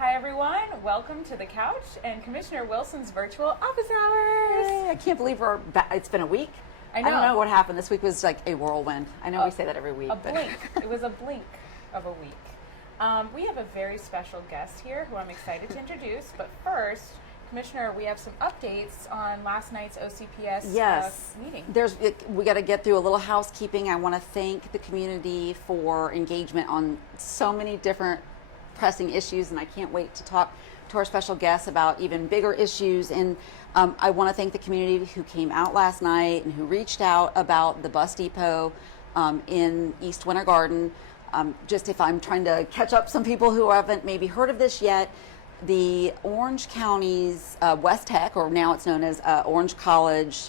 Hi everyone, welcome to the couch and Commissioner Wilson's virtual office hours. Yay, I can't believe it's been a week. I know. I don't know what happened. This week was like a whirlwind. I know we say that every week. A blink. It was a blink of a week. We have a very special guest here who I'm excited to introduce, but first, Commissioner, we have some updates on last night's OCPS meeting. We got to get through a little housekeeping. I want to thank the community for engagement on so many different pressing issues, and I can't wait to talk to our special guests about even bigger issues. And I want to thank the community who came out last night and who reached out about the bus depot in East Winter Garden. Just if I'm trying to catch up some people who haven't maybe heard of this yet, the Orange County's West Tech, or now it's known as Orange College,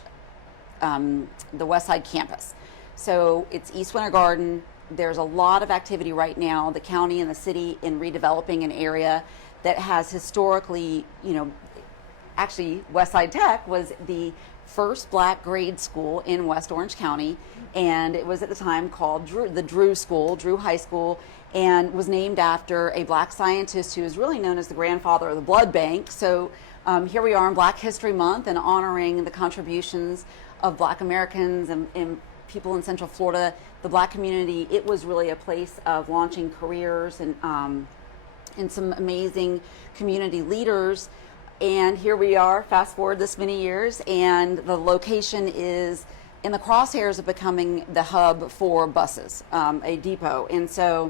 the West Side campus. So it's East Winter Garden. There's a lot of activity right now, the county and the city, in redeveloping an area that has historically, actually West Side Tech was the first black grade school in West Orange County, and it was at the time called the Drew School, Drew High School, and was named after a black scientist who is really known as the grandfather of the blood bank. So here we are in Black History Month and honoring the contributions of black Americans and people in Central Florida, the black community. It was really a place of launching careers and some amazing community leaders. And here we are, fast forward this many years, and the location is in the crosshairs of becoming the hub for buses, a depot. And so,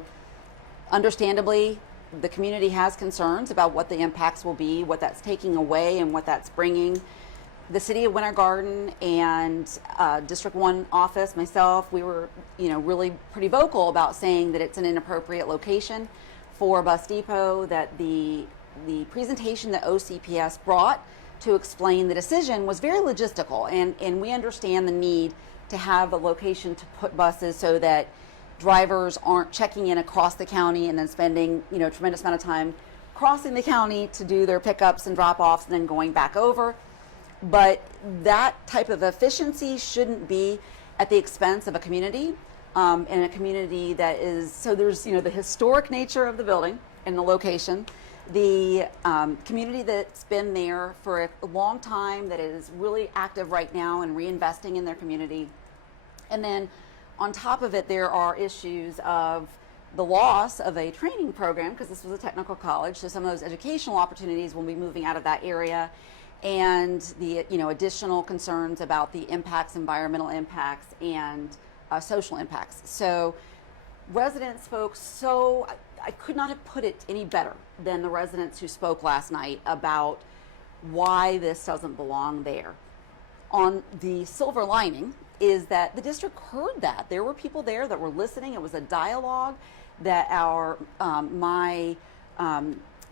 understandably, the community has concerns about what the impacts will be, what that's taking away, and what that's bringing. The City of Winter Garden and District 1 office, myself, we were, really pretty vocal about saying that it's an inappropriate location for a bus depot, that the presentation that OCPS brought to explain the decision was very logistical, and we understand the need to have a location to put buses so that drivers aren't checking in across the county and then spending, a tremendous amount of time crossing the county to do their pickups and drop-offs and then going back over. But that type of efficiency shouldn't be at the expense of a community, and a community that is, so there's, the historic nature of the building and the location, the community that's been there for a long time, that is really active right now and reinvesting in their community. And then on top of it, there are issues of the loss of a training program, because this was a technical college, so some of those educational opportunities will be moving out of that area, and the additional concerns about the impacts, environmental impacts, and social impacts. So residents spoke, so I could not have put it any better than the residents who spoke last night about why this doesn't belong there. On the silver lining is that the district heard that. There were people there that were listening. It was a dialogue that my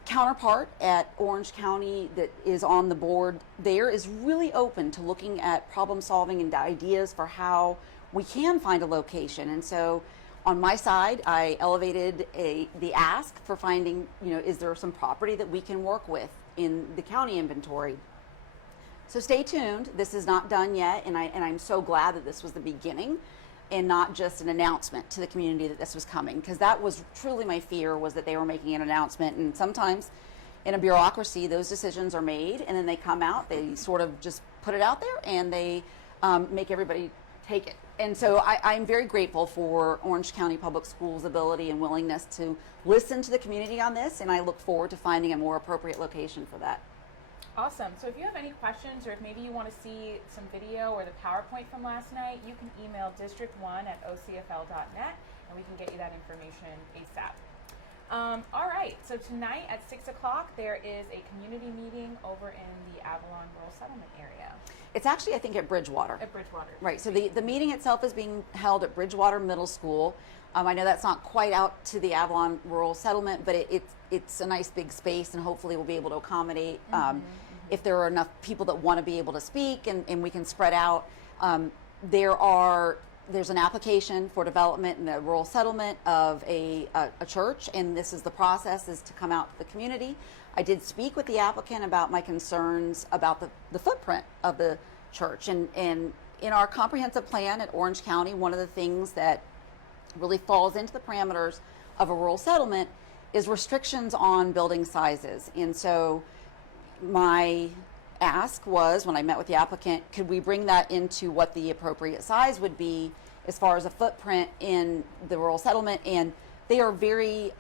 counterpart at Orange County that is on the board there is really open to looking at problem solving and ideas for how we can find a location. And so on my side, I elevated the ask for finding, is there some property that we can work with in the county inventory? So stay tuned. This is not done yet, and I'm so glad that this was the beginning and not just an announcement to the community that this was coming, because that was truly my fear, was that they were making an announcement, and sometimes in a bureaucracy those decisions are made and then they come out, they sort of just put it out there and they make everybody take it. And so I'm very grateful for Orange County Public Schools' ability and willingness to listen to the community on this, and I look forward to finding a more appropriate location for that. Awesome. So if you have any questions, or if maybe you want to see some video or the PowerPoint from last night, you can email district1@ocfl.net and we can get you that information ASAP. All right, so tonight at 6 o'clock there is a community meeting over in the Avalon Rural Settlement area. It's actually, I think, at Bridgewater. At Bridgewater. Right, so the meeting itself is being held at Bridgewater Middle School. I know that's not quite out to the Avalon Rural Settlement, but it's a nice big space, and hopefully we'll be able to accommodate if there are enough people that want to be able to speak, and we can spread out. There's an application for development in the rural settlement of a church, and this is the process, is to come out to the community. I did speak with the applicant about my concerns about the footprint of the church, and in our comprehensive plan at Orange County, one of the things that really falls into the parameters of a rural settlement is restrictions on building sizes. And so my ask was, when I met with the applicant, could we bring that into what the appropriate size would be as far as a footprint in the rural settlement? And they are very,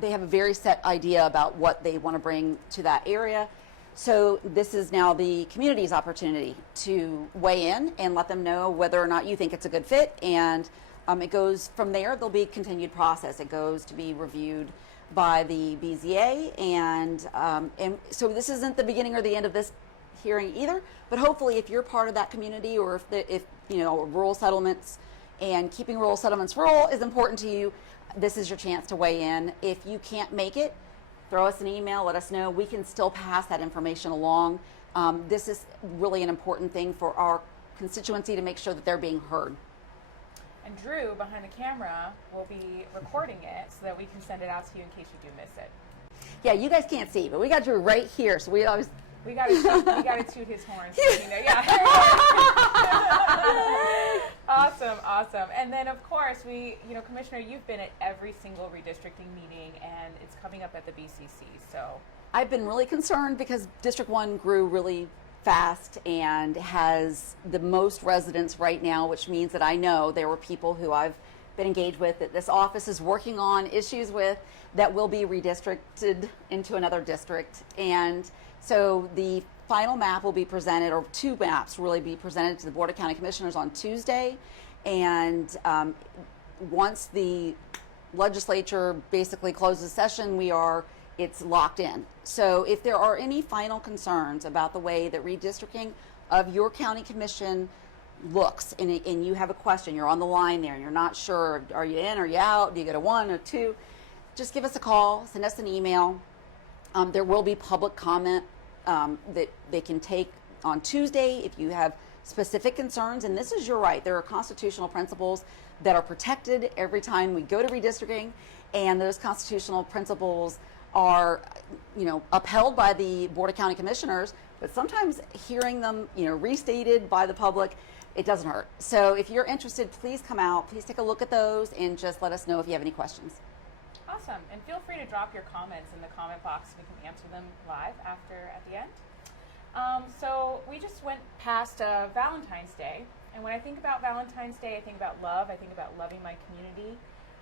they have a very set idea about what they want to bring to that area. So this is now the community's opportunity to weigh in and let them know whether or not you think it's a good fit. And it goes from there. There'll be a continued process. It goes to be reviewed by the BZA, and so this isn't the beginning or the end of this hearing either. But hopefully, if you're part of that community, or if you know, rural settlements and keeping rural settlements rural is important to you, this is your chance to weigh in. If you can't make it, throw us an email, let us know. We can still pass that information along. This is really an important thing for our constituency to make sure that they're being heard. And Drew, behind the camera, will be recording it so that we can send it out to you in case you do miss it. Yeah, you guys can't see, but we got Drew right here, so we always... We gotta toot his horn. So you know, yeah. Awesome. And then, of course, Commissioner, you've been at every single redistricting meeting, and it's coming up at the BCC, so. I've been really concerned because District 1 grew really fast and has the most residents right now, which means that I know there were people who I've been engaged with that this office is working on issues with that will be redistricted into another district. And so the final map will be presented, or two maps really be presented to the Board of County Commissioners on Tuesday. And once the legislature basically closes session, it's locked in. So if there are any final concerns about the way that redistricting of your county commission looks, and you have a question, you're on the line there and you're not sure, are you in, are you out, do you get a 1 or 2, just give us a call, send us an email. There will be public comment that they can take on Tuesday if you have specific concerns. And this is your right. There are constitutional principles that are protected every time we go to redistricting, and those constitutional principles are, upheld by the Board of County Commissioners, but sometimes hearing them, restated by the public, it doesn't hurt. So if you're interested, please come out, please take a look at those, and just let us know if you have any questions. Awesome. And feel free to drop your comments in the comment box. We can answer them live at the end. So we just went past Valentine's Day. And when I think about Valentine's Day, I think about love. I think about loving my community.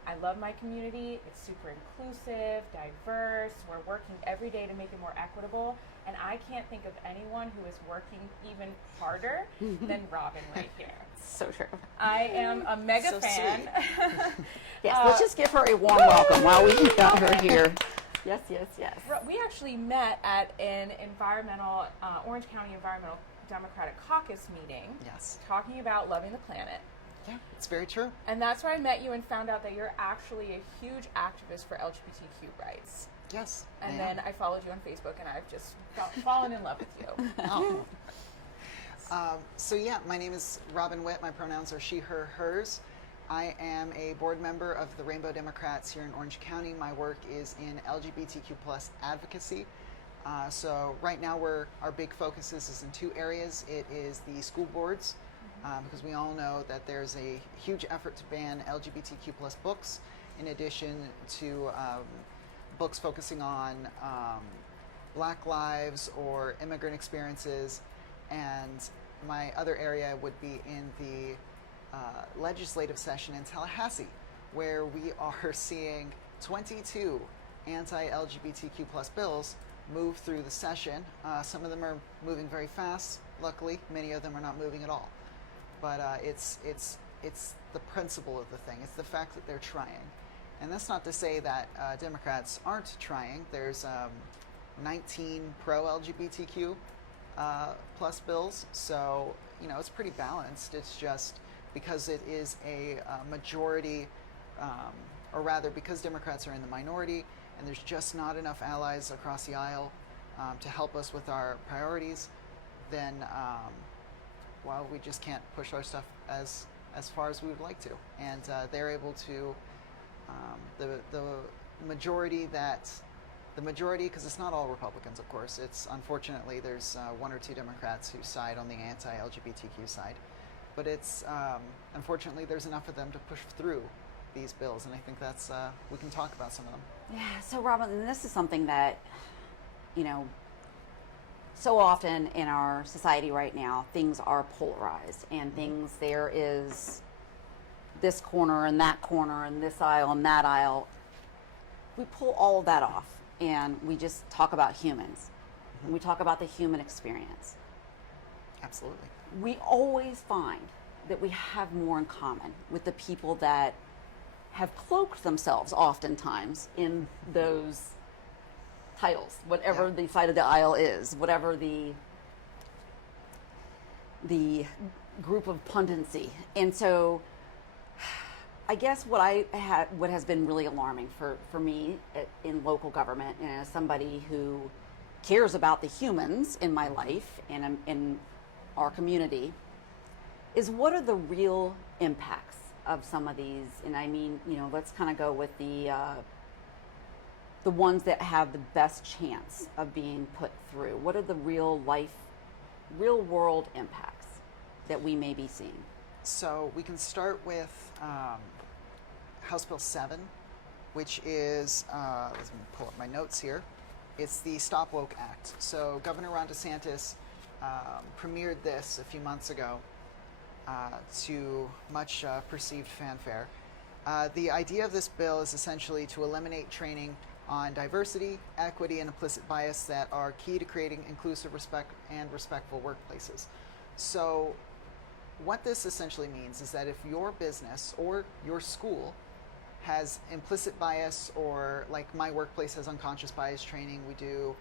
I love my community. It's super inclusive, diverse. We're working every day to make it more equitable. And I can't think of anyone who is working even harder than Robin right here. So true. I am a mega fan. Yes, let's just give her a warm welcome while we got her here. Yes. We actually met at an Orange County Environmental Democratic Caucus meeting. Yes. Talking about loving the planet. Yeah, it's very true. And that's where I met you and found out that you're actually a huge activist for LGBTQ rights. Yes. And then I followed you on Facebook, and I've just fallen in love with you. Oh. So yeah, my name is Robin Witt. My pronouns are she, her, hers. I am a board member of the Rainbow Democrats here in Orange County. My work is in LGBTQ plus advocacy. So right now our big focus is in two areas. It is the school boards, because we all know that there's a huge effort to ban LGBTQ plus books, in addition to books focusing on Black lives or immigrant experiences. And my other area would be in the legislative session in Tallahassee, where we are seeing 22 anti-LGBTQ plus bills move through the session. Some of them are moving very fast. Luckily, many of them are not moving at all. But it's the principle of the thing. It's the fact that they're trying. And that's not to say that Democrats aren't trying. There's 19 pro-LGBTQ plus bills, so it's pretty balanced. It's just because it is a majority, or rather because Democrats are in the minority and there's just not enough allies across the aisle to help us with our priorities, then we just can't push our stuff as far as we would like to. And they're able to, the majority, because it's not all Republicans, of course. It's unfortunately there's 1 or 2 Democrats who side on the anti-LGBTQ side, but it's unfortunately there's enough of them to push through these bills, and I think that's we can talk about some of them. Yeah, so Robin, and this is something that, you know, so often in our society right now, things are polarized and things, there is this corner and this aisle and that aisle. We pull all of that off and we just talk about humans. And we talk about the human experience. Absolutely. We always find that we have more in common with the people that have cloaked themselves oftentimes in those titles, whatever the side of the aisle is, whatever the group of pundency. And so I guess what has been really alarming for me in local government, and as somebody who cares about the humans in my life and in our community, is what are the real impacts of some of these. And I mean, you know, let's kind of go with the ones that have the best chance of being put through. What are the real world impacts that we may be seeing? So we can start with House Bill 7, which is, let me pull up my notes here. It's the Stop Woke Act. So Governor Ron DeSantis premiered this a few months ago to much perceived fanfare. The idea of this bill is essentially to eliminate training on diversity, equity, and implicit bias that are key to creating inclusive, respectful workplaces. So what this essentially means is that if your business or your school has implicit bias, or like my workplace has unconscious bias training, we do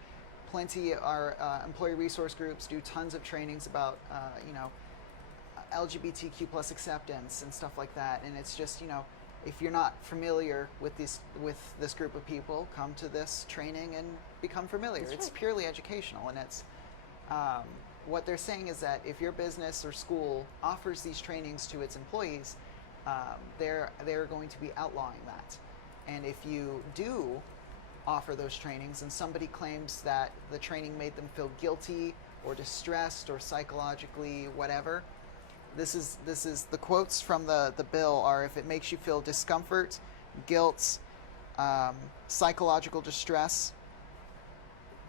plenty, our employee resource groups do tons of trainings about, you know, LGBTQ plus acceptance and stuff like that. And it's just, you know, if you're not familiar with this group of people, come to this training and become familiar. That's It's right. purely educational, and it's what they're saying is that if your business or school offers these trainings to its employees, they're going to be outlawing that. And if you do offer those trainings and somebody claims that the training made them feel guilty or distressed or psychologically whatever, this is the quotes from the bill are: if it makes you feel discomfort, guilt, psychological distress,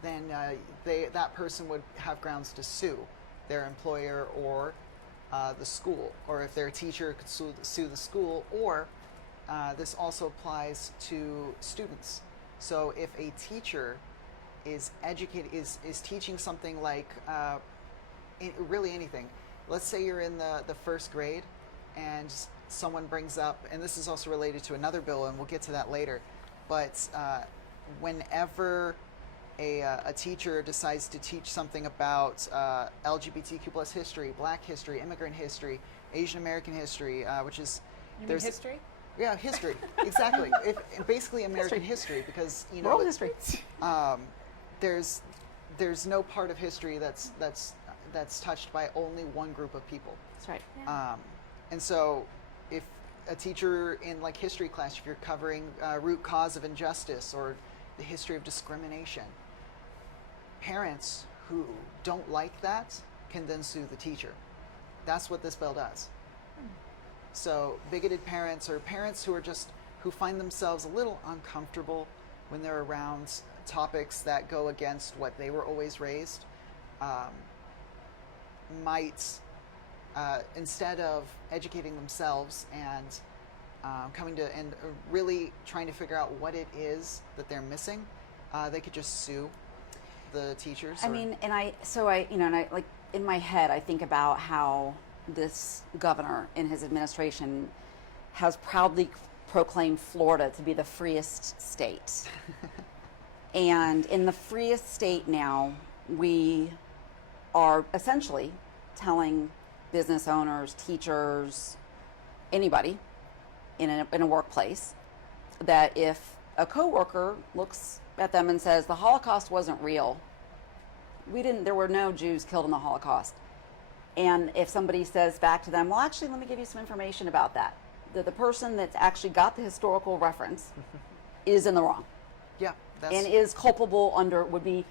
then that person would have grounds to sue their employer or the school, or if they're a teacher, could sue the school. Or this also applies to students. So if a teacher is teaching something like really anything. Let's say you're in the first grade and someone brings up, and this is also related to another bill, and we'll get to that later, but whenever a teacher decides to teach something about LGBTQ plus history, Black history, immigrant history, Asian American history, which is You mean history? Yeah, history, exactly. Basically American history, because you know World history. There's no part of history that's touched by only one group of people. That's right. Yeah. And so if a teacher in like history class, if you're covering root cause of injustice or the history of discrimination, parents who don't like that can then sue the teacher. That's what this bill does. So bigoted parents, or parents who find themselves a little uncomfortable when they're around topics that go against what they were always raised, might, instead of educating themselves and really trying to figure out what it is that they're missing, they could just sue the teachers. I mean, and I like in my head, I think about how this governor in his administration has proudly proclaimed Florida to be the freest state. And in the freest state now, we are essentially telling business owners, teachers, anybody in a workplace, that if a coworker looks at them and says the Holocaust wasn't real, there were no Jews killed in the Holocaust, and if somebody says back to them, well, actually, let me give you some information about that, the person that's actually got the historical reference is in the wrong. Yeah, and is culpable would be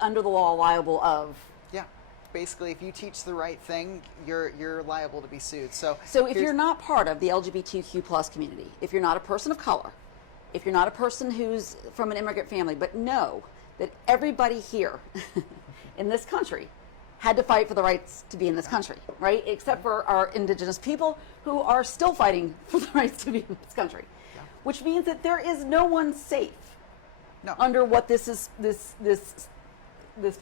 under the law liable of. Yeah, basically, if you teach the right thing, you're liable to be sued. So if you're not part of the LGBTQ plus community, if you're not a person of color, if you're not a person who's from an immigrant family, but know that everybody here in this country had to fight for the rights to be in this country, right? Except for our indigenous people who are still fighting for the rights to be in this country, which means that there is no one safe under what this is, this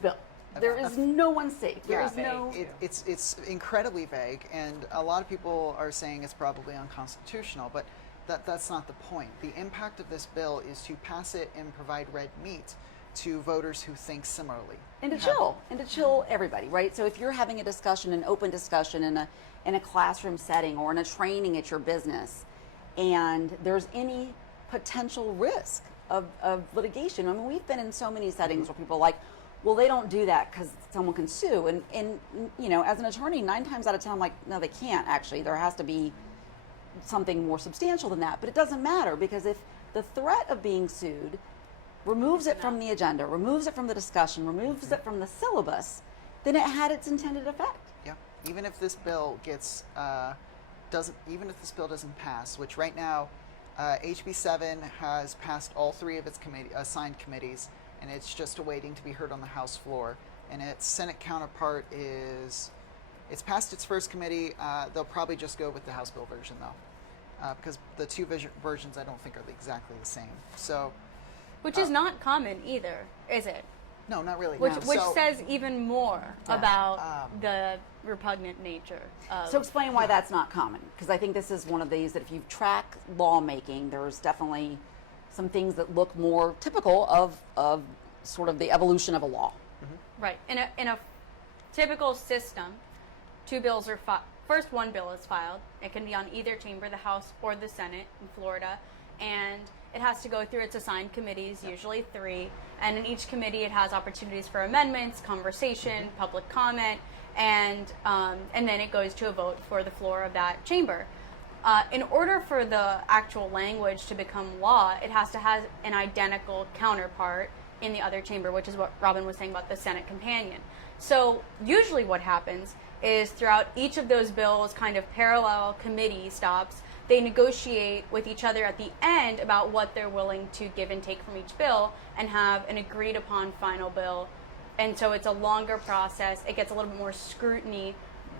bill. There is no one safe. There is no. It's incredibly vague, and a lot of people are saying it's probably unconstitutional, but that's not the point. The impact of this bill is to pass it and provide red meat to voters who think similarly. And to chill everybody, right? So if you're having a discussion, an open discussion in a classroom setting or in a training at your business, and there's any potential risk of litigation. I mean, we've been in so many settings where people are like, well, they don't do that because someone can sue. And you know, as an attorney, 9 times out of 10, I'm like, no, they can't actually. There has to be something more substantial than that. But it doesn't matter, because if the threat of being sued removes it from the agenda, removes it from the discussion, removes it from the syllabus, then it had its intended effect. Yeah. Even if this bill gets even if this bill doesn't pass, which right now HB 7 has passed all 3 of its assigned committees, and it's just awaiting to be heard on the House floor. And its Senate counterpart it's passed its first committee. They'll probably just go with the House bill version though, because the 2 versions I don't think are exactly the same. So. Which is not common either, is it? No, not really. Which says even more about the repugnant nature of... So explain why that's not common, because I think this is one of these that if you track lawmaking, there's definitely some things that look more typical of sort of the evolution of a law. Mm-hmm. Right. In a typical system, 2 bills are first one bill is filed. It can be on either chamber, the House or the Senate in Florida, and it has to go through its assigned committees, usually 3, and in each committee it has opportunities for amendments, conversation, public comment, and then it goes to a vote for the floor of that chamber. In order for the actual language to become law, it has to have an identical counterpart in the other chamber, which is what Robin was saying about the Senate companion. So usually what happens is throughout each of those bills' kind of parallel committee stops, they negotiate with each other at the end about what they're willing to give and take from each bill and have an agreed upon final bill. And so it's a longer process. It gets a little bit more scrutiny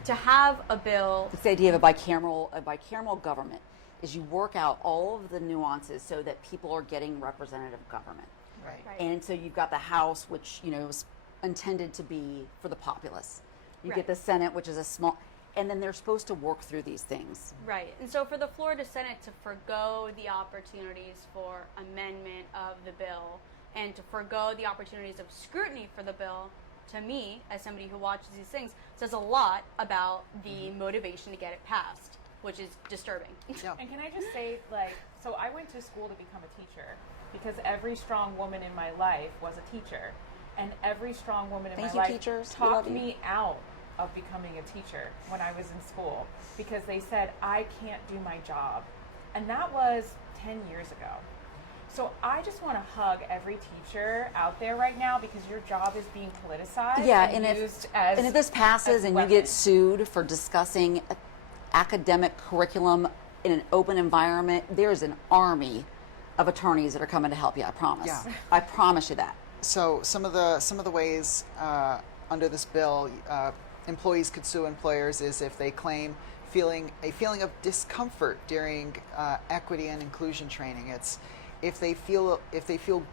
to have a bill. It's the idea of a bicameral government is you work out all of the nuances so that people are getting representative government. Right. And so you've got the House, which is intended to be for the populace. You get the Senate, which is a small... And then they're supposed to work through these things. Right. And so for the Florida Senate to forgo the opportunities for amendment of the bill and to forgo the opportunities of scrutiny for the bill, to me, as somebody who watches these things, says a lot about the motivation to get it passed, which is disturbing. Yeah. And can I just say, so I went to school to become a teacher because every strong woman in my life was a teacher. And every strong woman in my life teachers. talked me out of becoming a teacher when I was in school because they said, I can't do my job. And that was 10 years ago. So I just want to hug every teacher out there right now because your job is being politicized and used as... And if this passes and you get sued for discussing academic curriculum in an open environment, there's an army of attorneys that are coming to help you, I promise. Yeah. I promise you that. So some of the ways under this bill employees could sue employers is if they claim a feeling of discomfort during equity and inclusion training. It's if they feel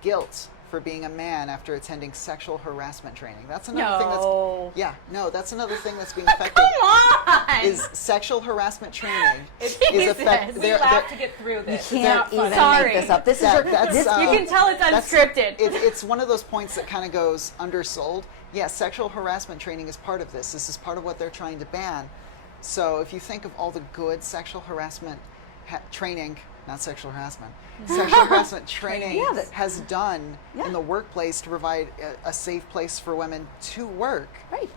guilt for being a man after attending sexual harassment training. That's another thing that's another thing that's being affected. Come on! Is sexual harassment training is Jesus. We have to get through this. You can't even Sorry. make this up. This is you can tell it's unscripted. It's one of those points that kind of goes undersold. Yeah, sexual harassment training is part of this. This is part of what they're trying to ban. So if you think of all the good sexual harassment training, not sexual harassment, sexual harassment training has done in the workplace to provide a safe place for women to work. Right.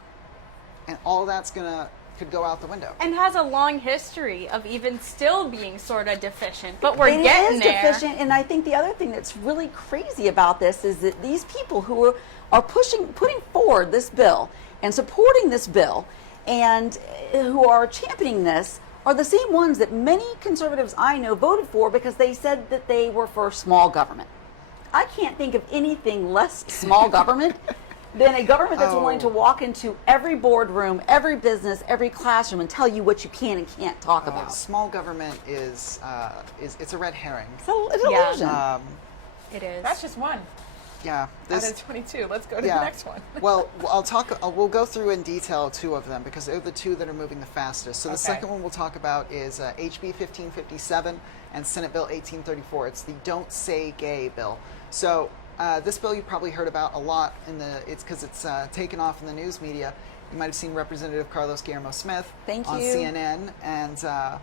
And all that's could go out the window. And has a long history of even still being sort of deficient, but we're getting there. It is deficient, and I think the other thing that's really crazy about this is that these people who are putting forward this bill and supporting this bill and who are championing this are the same ones that many conservatives I know voted for because they said that they were for small government. I can't think of anything less small government than a government that's willing to walk into every boardroom, every business, every classroom and tell you what you can and can't talk about. Small government is it's a red herring. So it's an Yeah. illusion. It is. That's just one Yeah, out of 22. Let's go to the next one. Well, we'll go through in detail two of them because they're the two that are moving the fastest. So the Okay. second one we'll talk about is HB 1557 and Senate Bill 1834. It's the Don't Say Gay bill. So this bill you probably heard about a lot it's because it's taken off in the news media. You might have seen Representative Carlos Guillermo Smith Thank on you. CNN, and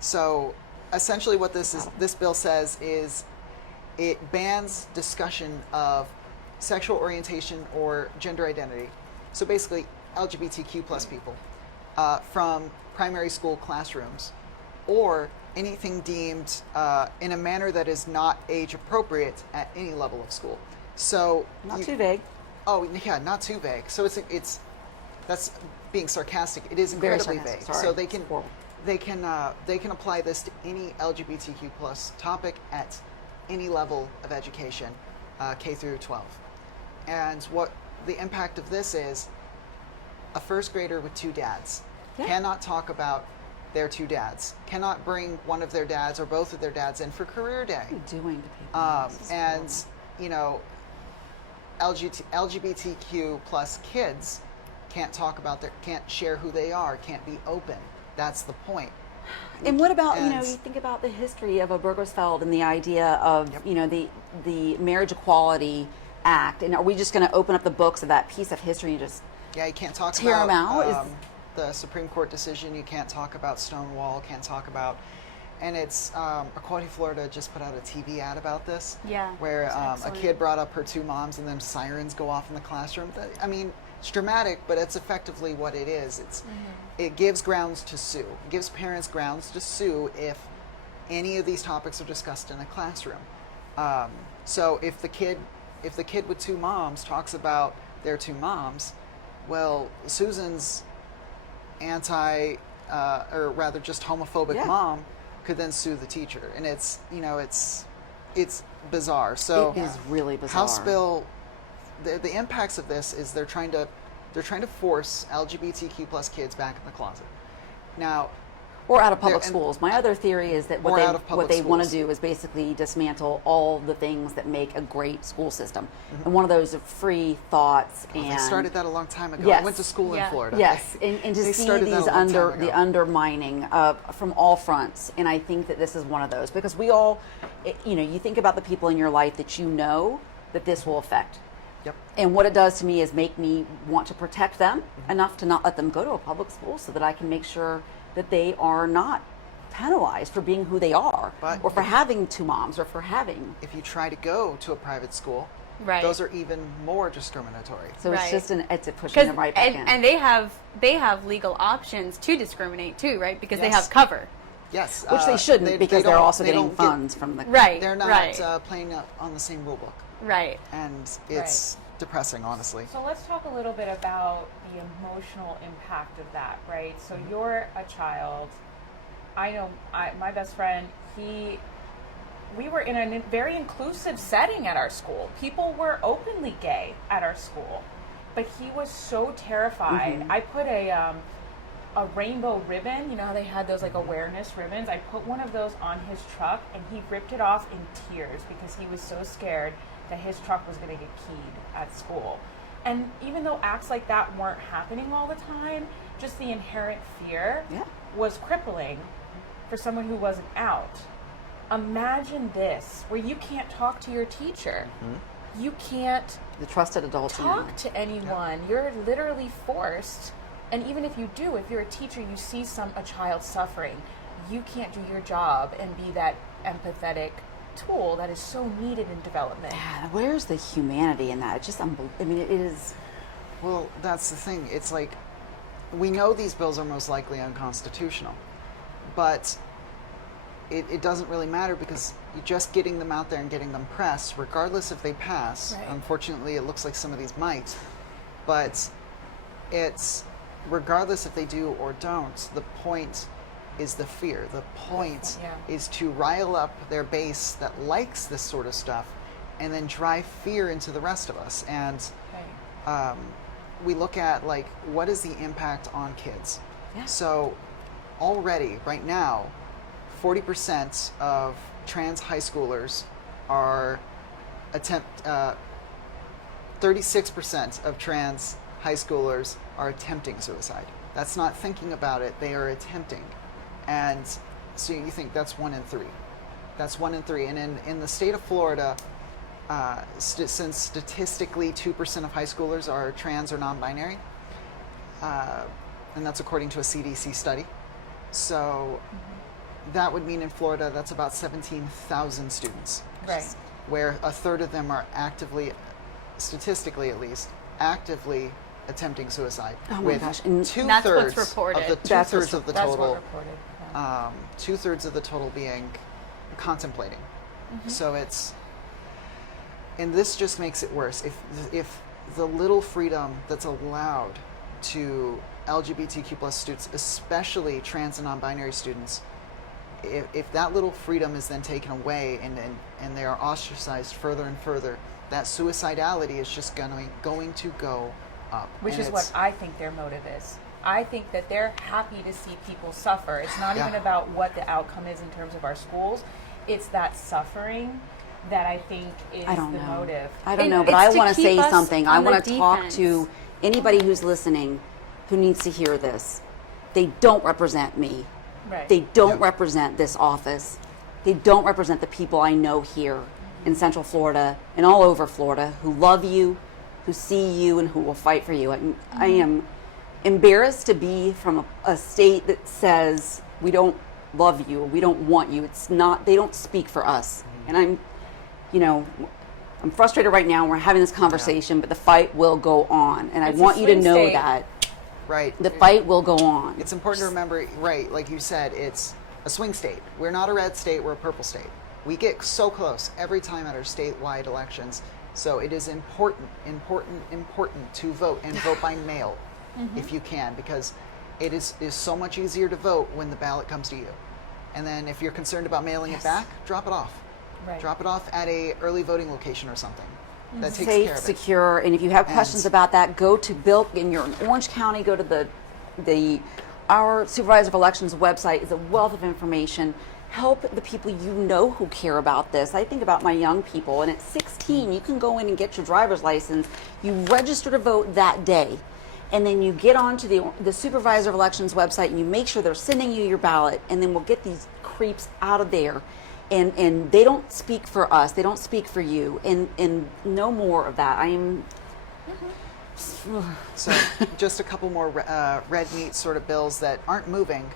so essentially what this bill says is it bans discussion of sexual orientation or gender identity. So basically, LGBTQ plus people from primary school classrooms, or anything deemed in a manner that is not age appropriate at any level of school. So Not too vague. Oh yeah, not too vague. So it's that's being sarcastic. It is Very incredibly vague. sarcastic, sorry. So It's horrible. they can apply this to any LGBTQ plus topic at any level of education, K through 12. And what the impact of this is, a first grader with two dads cannot talk about their two dads, cannot bring one of their dads or both of their dads in for career day. What are you doing to people? This is And, horrible. you know, LGBTQ plus kids can't share who they are, can't be open. That's the point. And what about, you And- think about the history of Obergefell and the idea of, the Marriage Equality Act. And are we just going to open up the books of that piece of history and just Yeah, you can't talk tear about 'em out? the Supreme Court decision. You can't talk about Stonewall. Can't talk about, and it's Equality Florida just put out a TV ad about this. Yeah, where it's a excellent. kid brought up her two moms, and then sirens go off in the classroom. I mean, it's dramatic, but it's effectively what it is. It gives grounds to sue. It gives parents grounds to sue if any of these topics are discussed in a classroom. So if the kid with two moms talks about their two moms, well, Susan's or rather just homophobic mom could then sue the teacher, and it's bizarre. So it is really bizarre. House Bill, the impacts of this is they're trying to force LGBTQ plus kids back in the closet. Now, Or out of public and- schools. My other theory is that Or out of what public they want to schools. do is basically dismantle all the things that make a great school system. Mm-hmm. And one of those are free thoughts and they started that a long time ago. Yes. I went to school in Yeah. Florida. Yes, and to They see started that these a long time ago. the undermining from all fronts, and I think that this is one of those because we all, you think about the people in your life that you know that this will affect. Yep. And what it does to me is make me want to protect them enough to not let them go to a public school so that I can make sure that they are not penalized for being who they are But or for having two moms or for having. If you try to go to a private school, Right. those are even more discriminatory. So Right. it's just it's a pushing them right back in. and they have legal options to discriminate too, right? Because they Yes. have cover. Yes. Which they shouldn't because they're don't- also they getting don't get- funds from the Right. They're not right. playing on the same rule book, right. and it's depressing, honestly. So let's talk a little bit about the emotional impact of that, right? So you're a child. I know my best friend, we were in a very inclusive setting at our school. People were openly gay at our school, but he was so terrified. I put a rainbow ribbon. You know how they had those like awareness ribbons? I put one of those on his truck, and he ripped it off in tears because he was so scared that his truck was going to get keyed at school. And even though acts like that weren't happening all the time, just the inherent fear was crippling for someone who wasn't out. Imagine this, where you can't talk to your teacher. You can't the trusted adults in your life. talk to anyone. You're literally forced. And even if you do, if you're a teacher, you see a child suffering, you can't do your job and be that empathetic tool that is so needed in development. God, where's the humanity in that? It's just unbelievable. I mean, it is. Well, that's the thing. It's like, we know these bills are most likely unconstitutional, but it doesn't really matter because you're just getting them out there and getting them pressed, regardless if they pass. Right. Unfortunately, it looks like some of these might, but it's regardless if they do or don't, the point is the fear. The point Yeah. is to rile up their base that likes this sort of stuff and then drive fear into the rest of us. And Right. we look at like, what is the impact on kids? Yeah. So already right now, 40% of trans high schoolers are 36% of trans high schoolers are attempting suicide. That's not thinking about it, they are attempting. And so you think that's 1 in 3. That's 1 in 3. And in the state of Florida, since statistically 2% of high schoolers are trans or non-binary, and that's according to a CDC study. So that would mean in Florida, that's about 17,000 students. Right. Where a third of them are actively, statistically at least, actively attempting suicide. Oh my with gosh, and that's what's 2/3 reported. of the That's two-thirds of the That's total. what reported. Yeah. 2/3 of the total being contemplating. So it's, and this just makes it worse. If the little freedom that's allowed to LGBTQ plus students, especially trans and non-binary students, if that little freedom is then taken away and they are ostracized further and further, that suicidality is just going to go up. Which And is what I think their motive is. I think that they're happy to see people suffer. It's not Yeah. even about what the outcome is in terms of our schools. It's that suffering that I think is I don't the know. motive. I don't And know, but it's I to want to keep say us something. I on the want to talk defense. to anybody who's listening who needs to hear this. They don't represent me. Right. They don't Yeah. represent this office. They don't represent the people I know here in Central Florida and all over Florida who love you, who see you, and who will fight for you. I am embarrassed to be from a state that says we don't love you, we don't want you. It's not, they don't speak for us. And I'm frustrated right now. We're having this conversation, but the fight will go on. And It's I a want you to swing know state. that right. the fight will go on. It's important to remember, right, like you said, it's a swing state. We're not a red state, we're a purple state. We get so close every time at our statewide elections. So it is important to vote and vote by mail if you can, because it is so much easier to vote when the ballot comes to you. And then if you're concerned about mailing it back, drop it off. Right. Drop it off at a early voting location or something. That takes Safe, care of it. secure, and if you have questions And- about that, go to Bill. And you're in Orange County, go to our supervisor of elections website. Is a wealth of information. Help the people you know who care about this. I think about my young people, and at 16, you can go in and get your driver's license. You register to vote that day, and then you get onto the supervisor of elections website, and you make sure they're sending you your ballot, and then we'll get these creeps out of there. And they don't speak for us. They don't speak for you. And no more of that. I am. So just a couple more red meat sort of bills that aren't moving,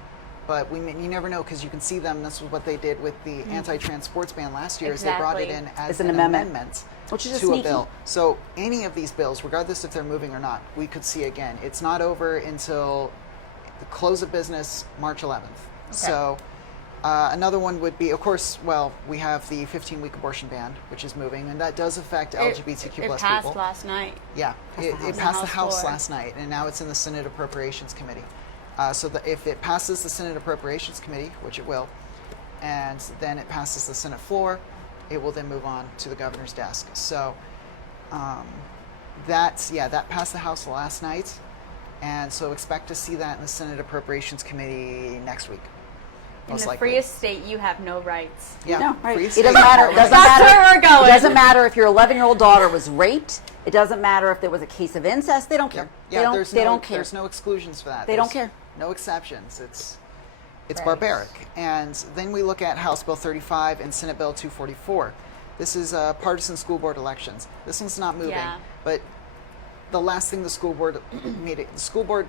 but you never know because you can see them. This is what they did with the anti-trans sports ban last year. Is they brought it in Exactly. as It's an an amendment. amendment Which is just to a sneaky. bill. So any of these bills, regardless if they're moving or not, we could see again. It's not over until the close of business March 11th. So another one would be, of course, well, we have the 15-week abortion ban, which is moving, and that does affect LGBTQ plus It passed people. last night. Yeah, it passed the House House floor. last night, and now it's in the Senate Appropriations Committee. So if it passes the Senate Appropriations Committee, which it will, and then it passes the Senate floor, it will then move on to the governor's desk. So that passed the House last night, and so expect to see that in the Senate Appropriations Committee next week. In most the likely. freest state, you have no rights. Yeah, No, right. free It state, doesn't matter. no It doesn't rights. matter. That's where we're going. It doesn't matter if your 11-year-old daughter was raped. It doesn't matter if there was a case of incest. They don't care. Yeah, they don't care. There's no exclusions for that. They don't There's care. No exceptions. It's Right. barbaric. And then we look at House Bill 35 and Senate Bill 244. This is partisan school board elections. This one's not moving, Yeah. but the last thing the school board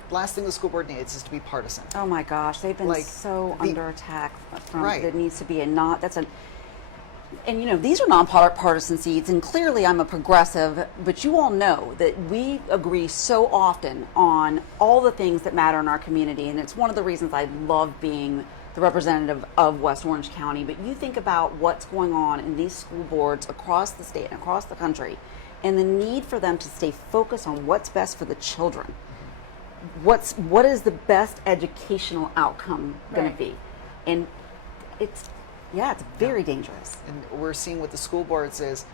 last thing the school board needs is to be partisan. Oh my gosh, they've been Like, so the- under attack from Right. there needs to be and these are nonpartisan seats, and clearly I'm a progressive, but you all know that we agree so often on all the things that matter in our community, and it's one of the reasons I love being the representative of West Orange County. But you think about what's going on in these school boards across the state and across the country, and the need for them to stay focused on what's best for the children. what is the best educational outcome going Right. to be? And it's very dangerous. And we're seeing with the school boards is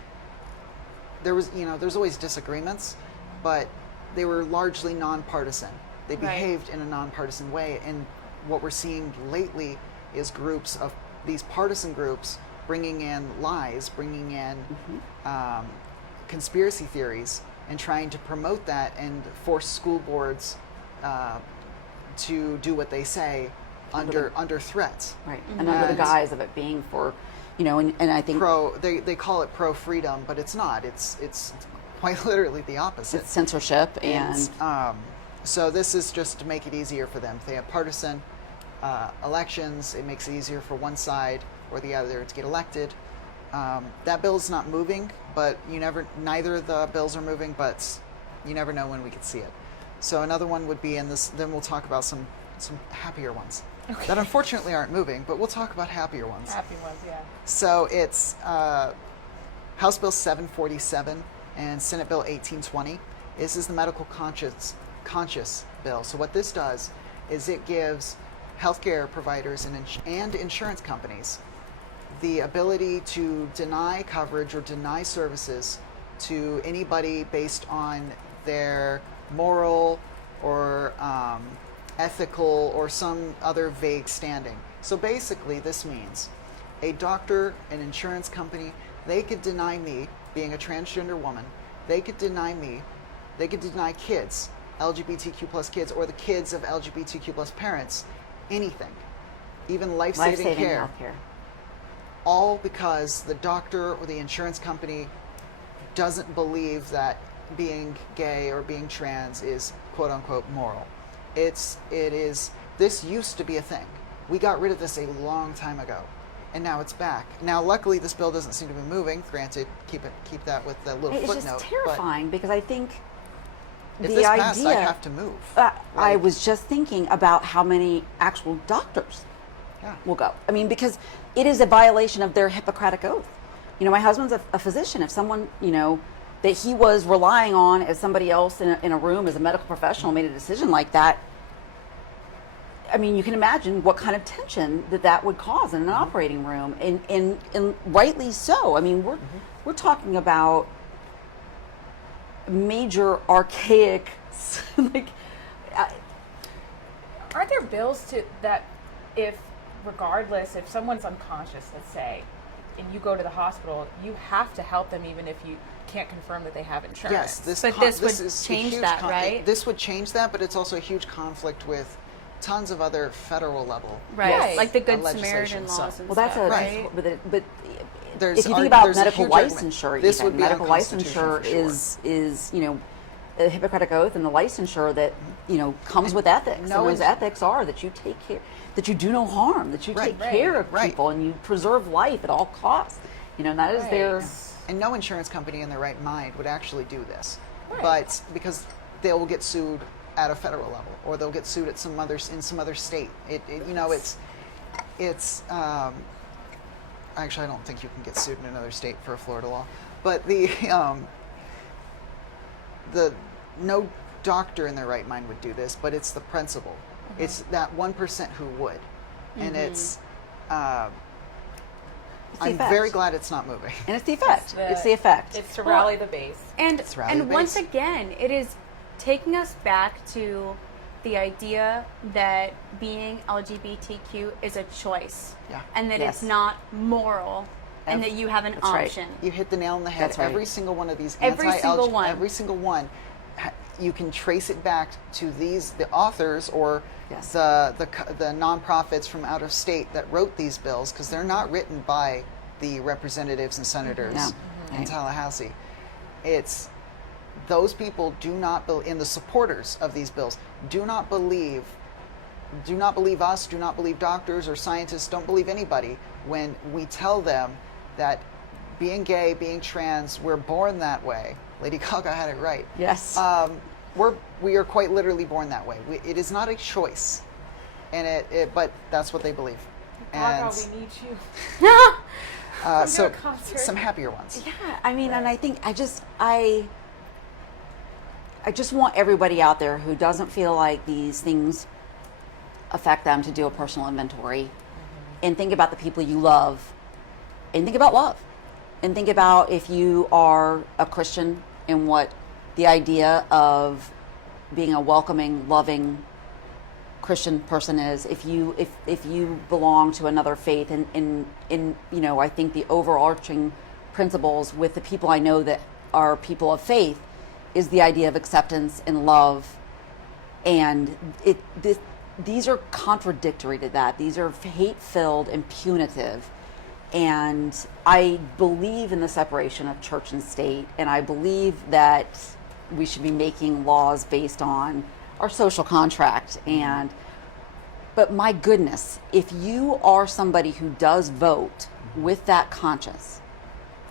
there's always disagreements, but they were largely nonpartisan. They Right. behaved in a nonpartisan way, and what we're seeing lately is groups of these partisan groups bringing in lies, bringing in conspiracy theories, and trying to promote that and force school boards to do what they say under threats. Right. And under the And- guise of it being for, and I think They call it pro freedom, but it's not. It's quite literally the opposite. it's censorship and So this is just to make it easier for them. If they have partisan elections, it makes it easier for one side or the other to get elected. That bill's not moving, but neither of the bills are moving, but you never know when we could see it. So another one would be in this, then we'll talk about some happier ones that unfortunately aren't moving, but we'll talk about happier ones. Happy ones, yeah. So it's House Bill 747 and Senate Bill 1820. This is the medical conscious bill. So what this does is it gives healthcare providers and insurance companies the ability to deny coverage or deny services to anybody based on their moral or ethical or some other vague standing. So basically this means a doctor, an insurance company, they could deny me being a transgender woman, they could deny kids, LGBTQ plus kids, or the kids of LGBTQ plus parents, anything, even life-saving care. healthcare. All because the doctor or the insurance company doesn't believe that being gay or being trans is quote unquote moral. This used to be a thing. We got rid of this a long time ago, and now it's back. Now luckily this bill doesn't seem to be moving. Granted, keep that with the little It's footnote. just terrifying because I think But if the this idea. passed, I'd have to move. I Like, was just thinking about how many actual doctors yeah. will go. I mean, because it is a violation of their Hippocratic oath. My husband's a physician. If someone, that he was relying on as somebody else in a room as a medical professional made a decision like that, I mean, you can imagine what kind of tension that would cause in an operating room, and rightly so. I mean, we're talking about major archaic, like, Aren't there bills that regardless, if someone's unconscious, let's say, and you go to the hospital, you have to help them even if you can't confirm that they have insurance? Yes, this But this would is a change huge that, right? This would change that, but it's also a huge conflict with tons of other federal level. Right. Yes. Like the Good legislation, Samaritan so- laws and well, that's stuff, a right? but There's if you think ar- about there's a medical huge argument. licensure, This even would be medical unconstitutional licensure for sure. is a Hippocratic oath and the licensure that comes with ethics. no and those ins- ethics are that you take care, that you do no harm, that you Right. take care of Right. people, and you preserve life at all costs. That is their. And no insurance company in their right mind would actually do this, Right. but because they will get sued at a federal level, or they'll get sued at in some other state. It's actually I don't think you can get sued in another state for a Florida law, but the no doctor in their right mind would do this, but it's the principle. It's that 1% who would, and it's. It's the I'm effect. very glad it's not moving. And it's the effect. It's the effect. It's to Well, rally the base. And It's rally and once base. again, it is taking us back to the idea that being LGBTQ is a choice, Yeah. and that Yes. it's not moral, and that you have an That's right. option. You hit the nail on the head. That's right. Every single one of these Every single one. every single one, you can trace it back to the authors or Yes. the nonprofits from out of state that wrote these bills, because they're not written by the representatives and senators No. in Right. Tallahassee. It's those people and the supporters of these bills do not believe us, do not believe doctors or scientists, don't believe anybody when we tell them that being gay, being trans, we're born that way. Lady Gaga had it right. Yes. We are quite literally born that way. It is not a choice, and but that's what they believe. Gaga, And we need you. so a concert. some happier ones. Yeah, I mean, and I think I I just want everybody out there who doesn't feel like these things affect them to do a personal inventory and think about the people you love and think about love and think about if you are a Christian and what the idea of being a welcoming, loving Christian person is. If you belong to another faith and I think the overarching principles with the people I know that are people of faith is the idea of acceptance and love, and these are contradictory to that. These are hate-filled and punitive, and I believe in the separation of church and state, and I believe that we should be making laws based on our social contract. But my goodness, if you are somebody who does vote with that conscience,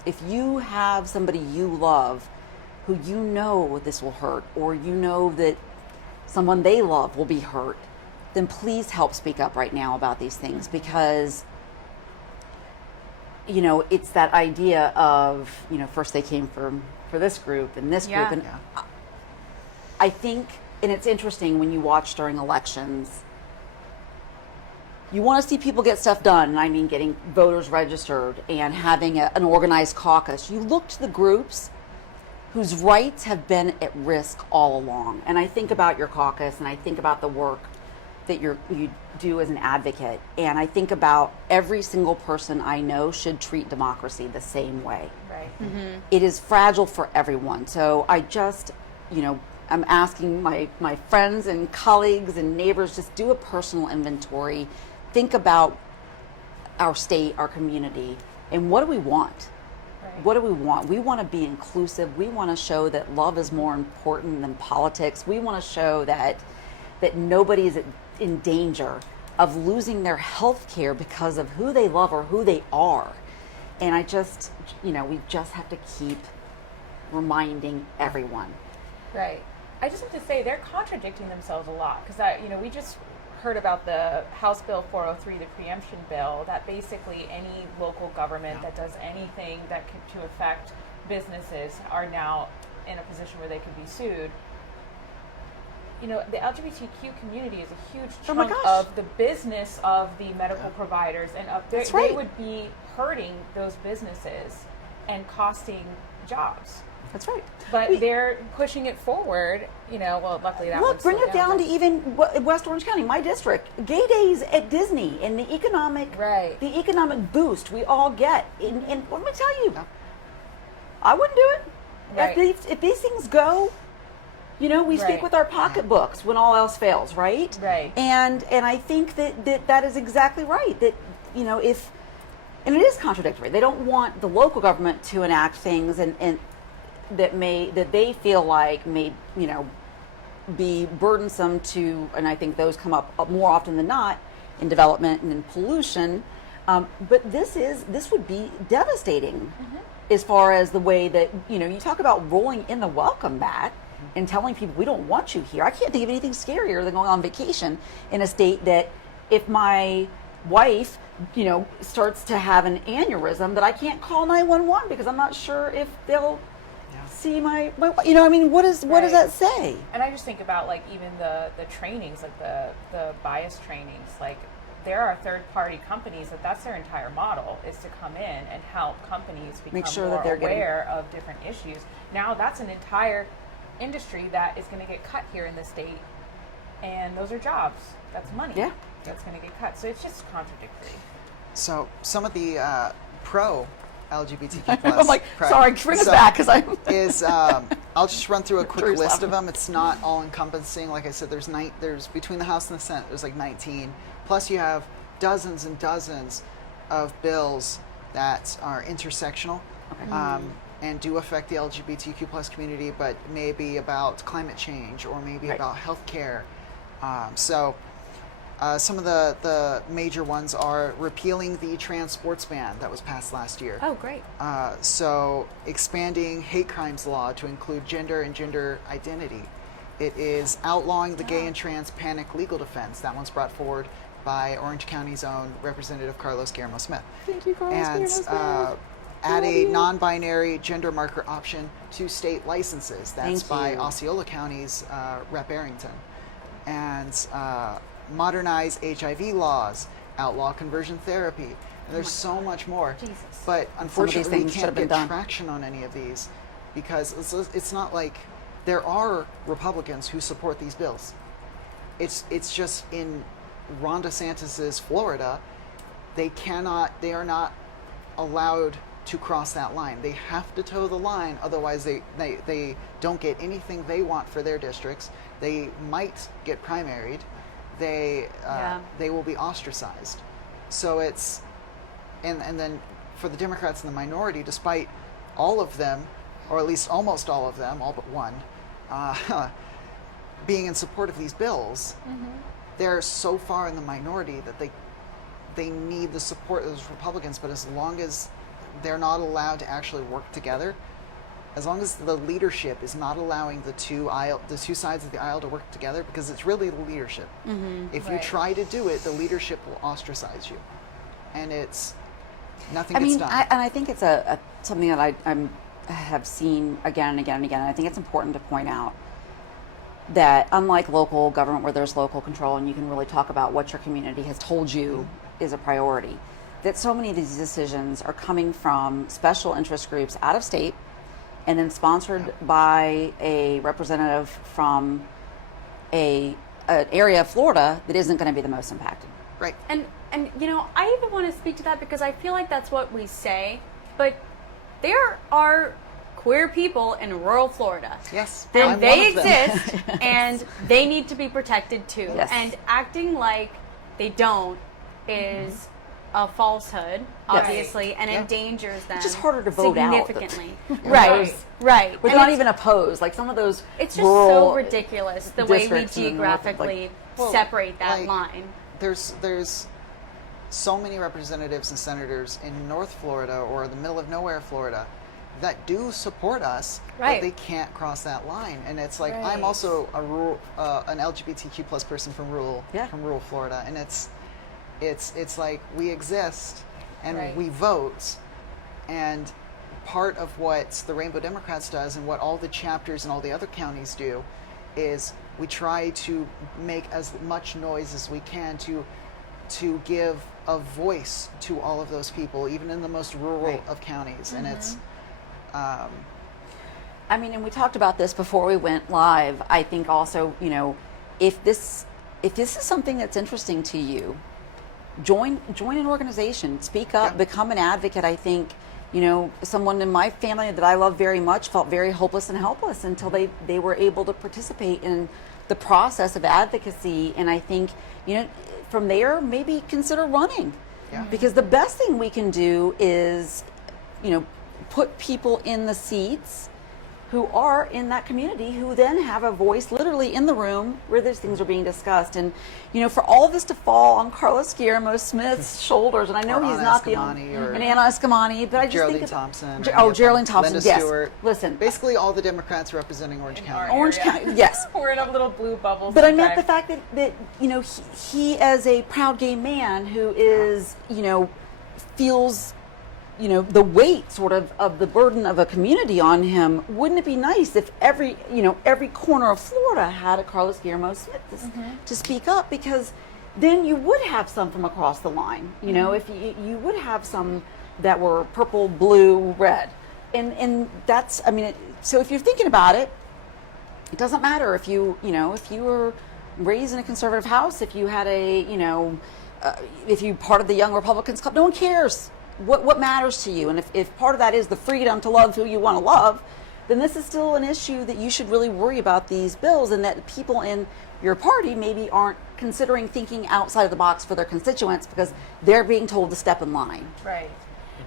if you have somebody you love who you know this will hurt, or you know that someone they love will be hurt, then please help speak up right now about these things, because it's that idea of, first they came for this group and this group. And I think, and it's interesting when you watch during elections, you want to see people get stuff done, and I mean getting voters registered and having an organized caucus. You look to the groups whose rights have been at risk all along. And I think about your caucus, and I think about the work that you do as an advocate, and I think about every single person I know should treat democracy the same way. Right. Mm-hmm. It is fragile for everyone. So I just, I'm asking my friends and colleagues and neighbors, just do a personal inventory. Think about our state, our community, and what do we want? Right. What do we want? We want to be inclusive. We want to show that love is more important than politics. We want to show that nobody is in danger of losing their health care because of who they love or who they are. And I just, we just have to keep reminding everyone. Right. I just have to say they're contradicting themselves a lot, because we just heard about the House Bill 403, the preemption bill, that basically any local government that does anything that could to affect businesses are now in a position where they could be sued. The LGBTQ community is a huge chunk of the business of the medical providers, and they would be hurting those businesses and costing jobs. That's right. But they're pushing it forward, luckily that one's bring slowed it down to but- even West Orange County, my district. Gay days at Disney and the economic boost we all get. And let me tell you, I wouldn't do it. Right. If these things go, we speak with our pocketbooks when all else fails, right? Right. And I think that is exactly right. That, and it is contradictory. They don't want the local government to enact things and that they feel like may be burdensome to, and I think those come up more often than not in development and in pollution. But this would be devastating as far as the way that you talk about rolling in the welcome mat and telling people we don't want you here. I can't think of anything scarier than going on vacation in a state that if my wife starts to have an aneurysm, that I can't call 911 because I'm not sure if they'll see my what does that say? And I just think about even the trainings, like the bias trainings, there are third-party companies that's their entire model, is to come in and help companies become more aware of different issues. Now that's an entire industry that is going to get cut here in the state, and those are jobs. That's money. Yeah. That's going to get cut. So it's just contradictory. So some of the pro-LGBTQ plus. I'm like, sorry, bring us back because I'm. I'll just run through a quick Drew's list laughing. of them. It's not all encompassing. Like I said, there's between the House and the Senate, there's 19. Plus you have dozens and dozens of bills that are intersectional. Okay. And do affect the LGBTQ plus community, but maybe about climate change or maybe about healthcare. Some of the major ones are repealing the trans sports ban that was passed last year. Oh, great. So expanding hate crimes law to include gender and gender identity. It is outlawing the gay and trans panic legal defense. That one's brought forward by Orange County's own Representative Carlos Guillermo Smith. Thank you, Carlos Guillermo Smith. add a non-binary gender marker option to state licenses. That's Thank by you. Osceola County's Rep. Arrington. And modernize HIV laws, outlaw conversion therapy. And there's so much more. Jesus. But unfortunately, we things should have can't been get done. traction on any of these because it's not like there are Republicans who support these bills. It's just in Ron DeSantis's Florida, they are not allowed to cross that line. They have to toe the line, otherwise they don't get anything they want for their districts. They might get primaried. They will be ostracized. So it's and then for the Democrats in the minority, despite all of them, or at least almost all of them, all but one, being in support of these bills, they're so far in the minority that they need the support of those Republicans. But as long as they're not allowed to actually work together, as long as the leadership is not allowing the two sides of the aisle to work together, because it's really the leadership. If you Right. try to do it, the leadership will ostracize you, and nothing I gets mean, done. and I think it's a something that I have seen again and again and again. And I think it's important to point out that unlike local government, where there's local control and you can really talk about what your community has told you is a priority, that so many of these decisions are coming from special interest groups out of state and then sponsored by a representative from an area of Florida that isn't going to be the most impacted. Right. And you know, I even want to speak to that because I feel like that's what we say, but there are queer people in rural Florida. Yes. And I'm they one of them. exist and they need to be protected too. Yes. And acting like they don't is a falsehood, obviously, and Yeah. endangers them. It's just harder to vote out. significantly. Right. Right. But And they're not it's- even opposed. Like some of those It's just rural so ridiculous the way we districts in the north, geographically Well, separate that like, line. There's so many representatives and senators in North Florida or the middle of nowhere Florida that do support us, Right. but they can't cross that line. And it's like Right. I'm also a rural, an LGBTQ plus person from rural Florida, and it's like we exist and Right. we vote, and part of what the Rainbow Democrats does and what all the chapters and all the other counties do is we try to make as much noise as we can to give a voice to all of those people, even in the most rural Right. of counties. And it's I mean, and we talked about this before we went live. I think also, you know, if this is something that's interesting to you, join an organization, speak up, Yeah. become an advocate. I think, you know, someone in my family that I love very much felt very hopeless and helpless until they were able to participate in the process of advocacy. And I think, you know, from there, maybe consider running. Yeah. Because the best thing we can do is, you know, put people in the seats who are in that community, who then have a voice literally in the room where these things are being discussed. And, you know, for all of this to fall on Carlos Guillermo Smith's shoulders, and I know Or he's Anna not Eskamani or and Anna Eskamani, but I just Geraldine think that, Thompson. Geraldine Thompson, Linda yes. Stewart. Listen, Basically all the Democrats representing Orange County. Orange area. County, yes. We're in a little blue bubble. But I meant the sometimes. fact that you know, he as a proud gay man who is, you know, feels, you know, the weight sort of the burden of a community on him. Wouldn't it be nice if every corner of Florida had a Carlos Guillermo Smith to speak up? Because then you would have some from across the line. You know, if you would have some that were purple, blue, red, and that's, I mean, so if you're thinking about it, it doesn't matter if you were raised in a conservative house, if you had if you part of the Young Republicans Club, no one cares. What matters to you? And if part of that is the freedom to love who you want to love, then this is still an issue that you should really worry about these bills, and that people in your party maybe aren't considering thinking outside of the box for their constituents because they're being told to step in line. Right.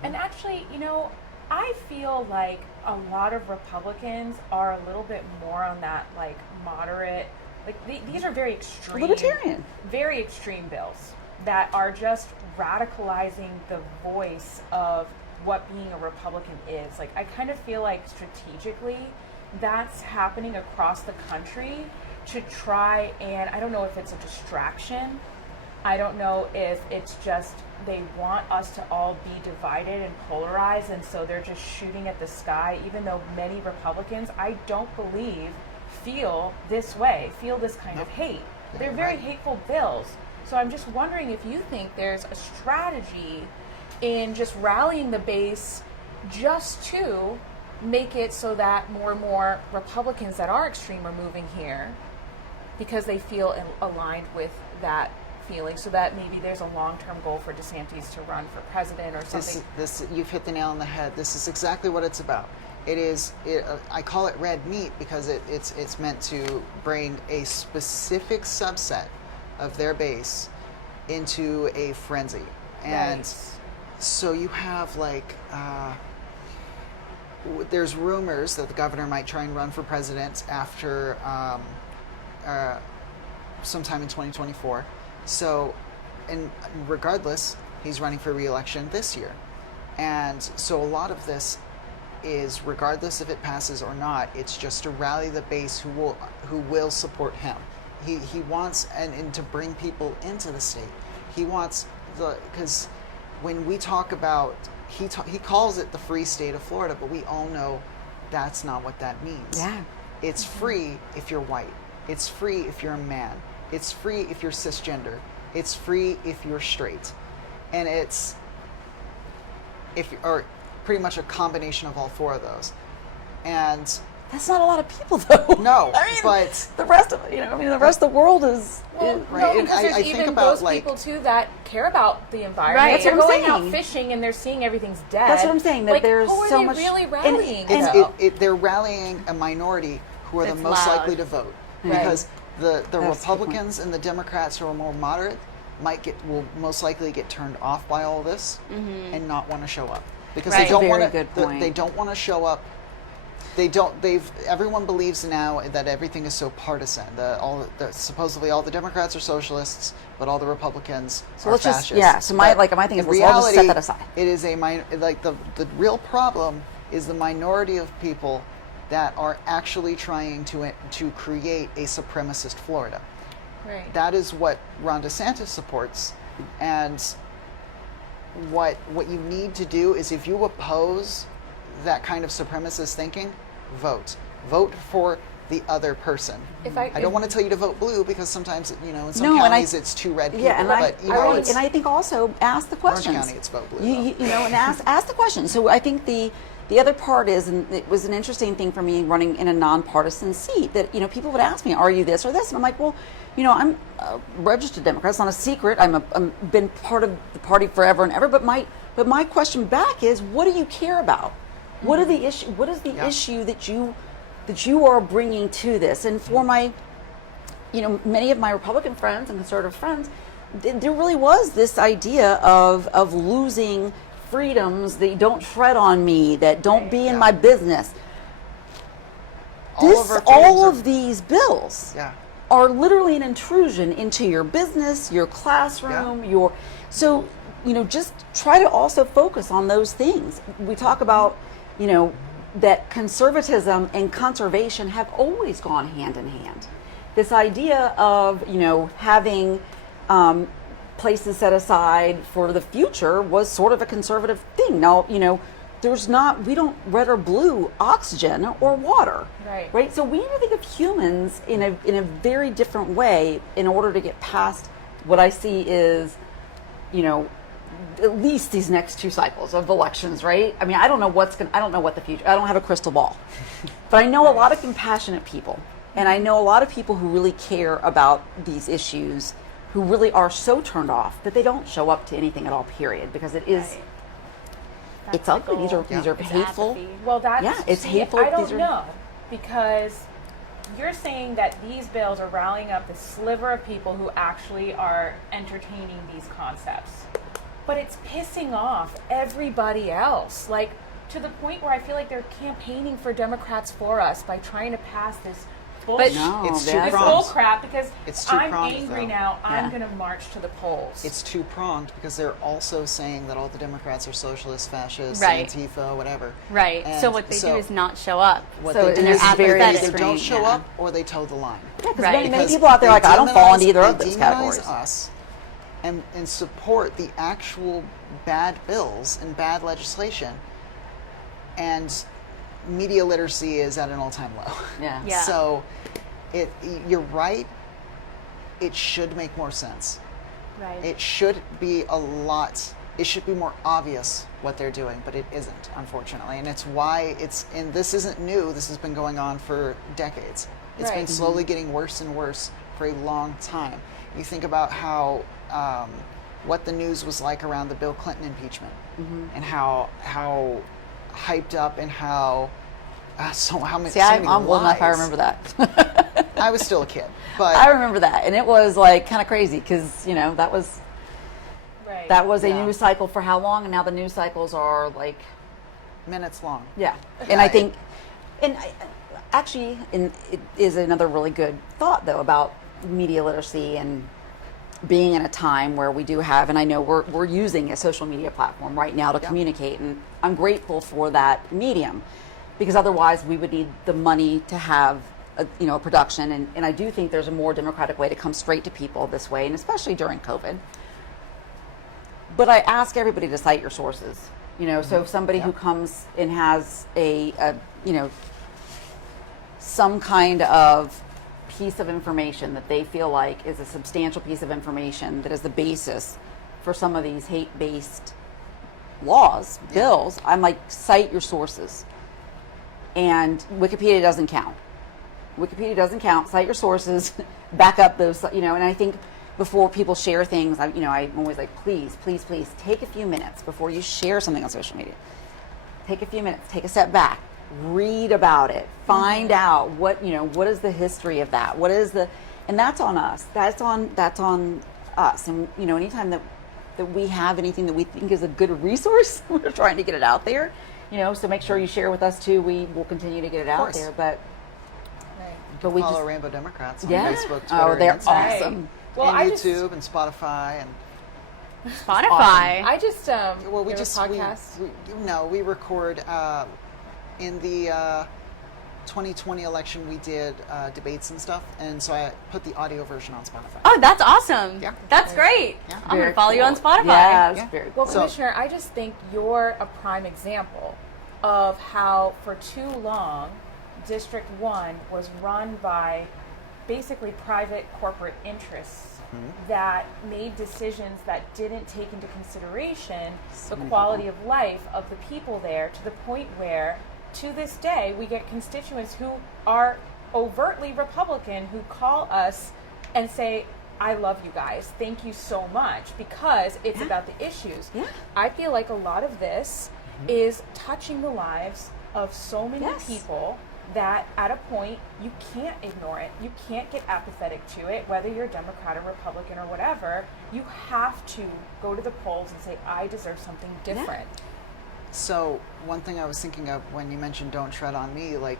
And actually, you know, I feel like a lot of Republicans are a little bit more on that, like, moderate, like, these are very extreme. Libertarian. Very extreme bills that are just radicalizing the voice of what being a Republican is. Like, I kind of feel like strategically that's happening across the country to try and, I don't know if it's a distraction I don't know if it's just they want us to all be divided and polarized, and so they're just shooting at the sky, even though many Republicans, I don't believe, feel this way, feel this kind of hate. They're very hateful bills. So I'm just wondering if you think there's a strategy in just rallying the base just to make it so that more and more Republicans that are extreme are moving here because they feel aligned with that feeling, so that maybe there's a long-term goal for DeSantis to run for president or something. This you've hit the nail on the head. This is exactly what it's about. It is. I call it red meat because it's meant to bring a specific subset of their base into a frenzy, and so you have like. There's rumors that the governor might try and run for president after sometime in 2024. So, and regardless, he's running for re-election this year. And so a lot of this is, regardless if it passes or not, it's just to rally the base who will support him. He wants and to bring people into the state. He wants because when we talk about he calls it the free state of Florida, but we all know that's not what that means. Yeah. It's free if you're white. It's free if you're a man. It's free if you're cisgender. It's free if you're straight. And it's or pretty much a combination of all four of those. And That's not a lot of people, though. no, I mean, but the rest of the rest of the world is. Well, right, no, and because there's I even think about, those like- people too that care about the environment. Right. That's They're what I'm going out saying. fishing and they're seeing everything's dead. That's what I'm saying, that like, there's who are so they much- really and- rallying? and- they're rallying a minority who are the That's most loud. likely to vote, Right. because the That's a good Republicans and the Democrats who are more moderate will most likely get turned off by all this and not want to show up because Right. they don't Very want good to. point. They don't want to show up. Everyone believes now that everything is so partisan. Supposedly all the Democrats are socialists, but all the Republicans are let's fascists. So my But thing is, in let's all just set reality, that aside. it is the real problem is the minority of people that are actually trying to create a supremacist Florida. Right. That is what Ron DeSantis supports, and what you need to do is, if you oppose that kind of supremacist thinking, vote for the other person. I don't want to tell you to vote blue because sometimes in some counties it's two red people. Yeah, and I think also ask the Orange questions. County, it's vote blue. And ask the questions. So I think the other part is, and it was an interesting thing for me running in a nonpartisan seat, that people would ask me, "Are you this or this?" And I'm like, "Well, I'm a registered Democrat. It's not a secret. I'm been part of the party forever and ever. But my question back is, what do you care about? What are the issue? What is the issue that you are bringing to this?" And for my, many of my Republican friends and conservative friends, there really was this idea of losing freedoms that don't tread on me, that don't be in my business. All of these bills are literally an intrusion into your business, your classroom, just try to also focus on those things. We talk about, that conservatism and conservation have always gone hand in hand. This idea of, having places set aside for the future was sort of a conservative thing. Now, we don't red or blue oxygen or water. Right. So we need to think of humans in a very different way in order to get past what I see is, at least these next two cycles of elections, right? I mean, I don't know what the future, I don't have a crystal ball, but I know a lot of compassionate people, and I know a lot of people who really care about these issues, who really are so turned off that they don't show up to anything at all, period, because it is, it's ugly. These are It's hateful. apathy. Well, that's it's hateful. I don't know, because you're saying that these bills are rallying up the sliver of people who actually are entertaining these concepts, but it's pissing off everybody else, like to the point where I feel like they're campaigning for Democrats for us by trying to pass this bullshit. No, It's that's- two This prongs. bull crap, because It's I'm two-pronged, angry though. now. I'm Yeah. going to march to the polls. It's two-pronged because they're also saying that all the Democrats are socialists, fascists, Right. Antifa, whatever. Right. And So what they do is not show up. What So they do and is it's they very either extreme, don't show yeah. up or they toe the line. Yeah, because Right. many Because people out there they like, I don't fall into either of they those demonize categories. us, and support the actual bad bills and bad legislation. And media literacy is at an all-time low. Yeah. Yeah. So you're right. It should make more sense. Right. It should be it should be more obvious what they're doing, but it isn't, unfortunately. And it's why and this isn't new, this has been going on for decades. It's been Right. slowly getting worse and worse for a long time. You think about how, what the news was like around the Bill Clinton impeachment, and how hyped up and how many. See, so I'm many old enough. I lies. remember that. I was still a kid, but I remember that, and it was like kind of crazy because that was Right. a Yeah. news cycle for how long, and now the news cycles are like minutes long. yeah. And I Right. think, actually, it is another really good thought though about media literacy and being in a time where we do have, and I know we're using a social media platform right now to Yeah. communicate, and I'm grateful for that medium, because otherwise we would need the money to have a production, and I do think there's a more democratic way to come straight to people this way, and especially during COVID. But I ask everybody to cite your sources. So if somebody who comes and has a some kind of piece of information that they feel like is a substantial piece of information that is the basis for some of these hate-based laws, bills, I'm like, cite your sources. And Wikipedia doesn't count. Wikipedia doesn't count. Cite your sources, back up those, and I think before people share things, I'm always like, please, please, please take a few minutes before you share something on social media. Take a few minutes, take a step back, read about it, find out what is the history of that, and that's on us. That's on us. And anytime that we have anything that we think is a good resource, we're trying to get it out there. So make sure you share with us too. We will continue to get it out course. there, but Right. we Follow just Rainbow Democrats on yeah. Facebook, Twitter, Oh, they're and Instagram, awesome. Well, and I just YouTube and Spotify and. Spotify. I just Well, we did a just podcast. we record in the 2020 election. We did debates and stuff, and so I put the audio version on Spotify. Oh, that's awesome. Yeah. That's great. Yeah. I'm going Very to follow you on cool. Spotify. Yes, Yeah. very Well, cool. So- Commissioner, I just think you're a prime example of how, for too long, District 1 was run by basically private corporate interests that made decisions that didn't take into consideration the many quality of life of the people there, to the point where, to this day, we get constituents who are overtly Republican who call us and say, I love you guys. Thank you so much, because it's about the issues. Yeah. I feel like a lot of this is touching the lives of so many Yes. people that at a point you can't ignore it. You can't get apathetic to it, whether you're Democrat or Republican or whatever. You have to go to the polls and say, I deserve something different. So one thing I was thinking of when you mentioned "Don't tread on me," well,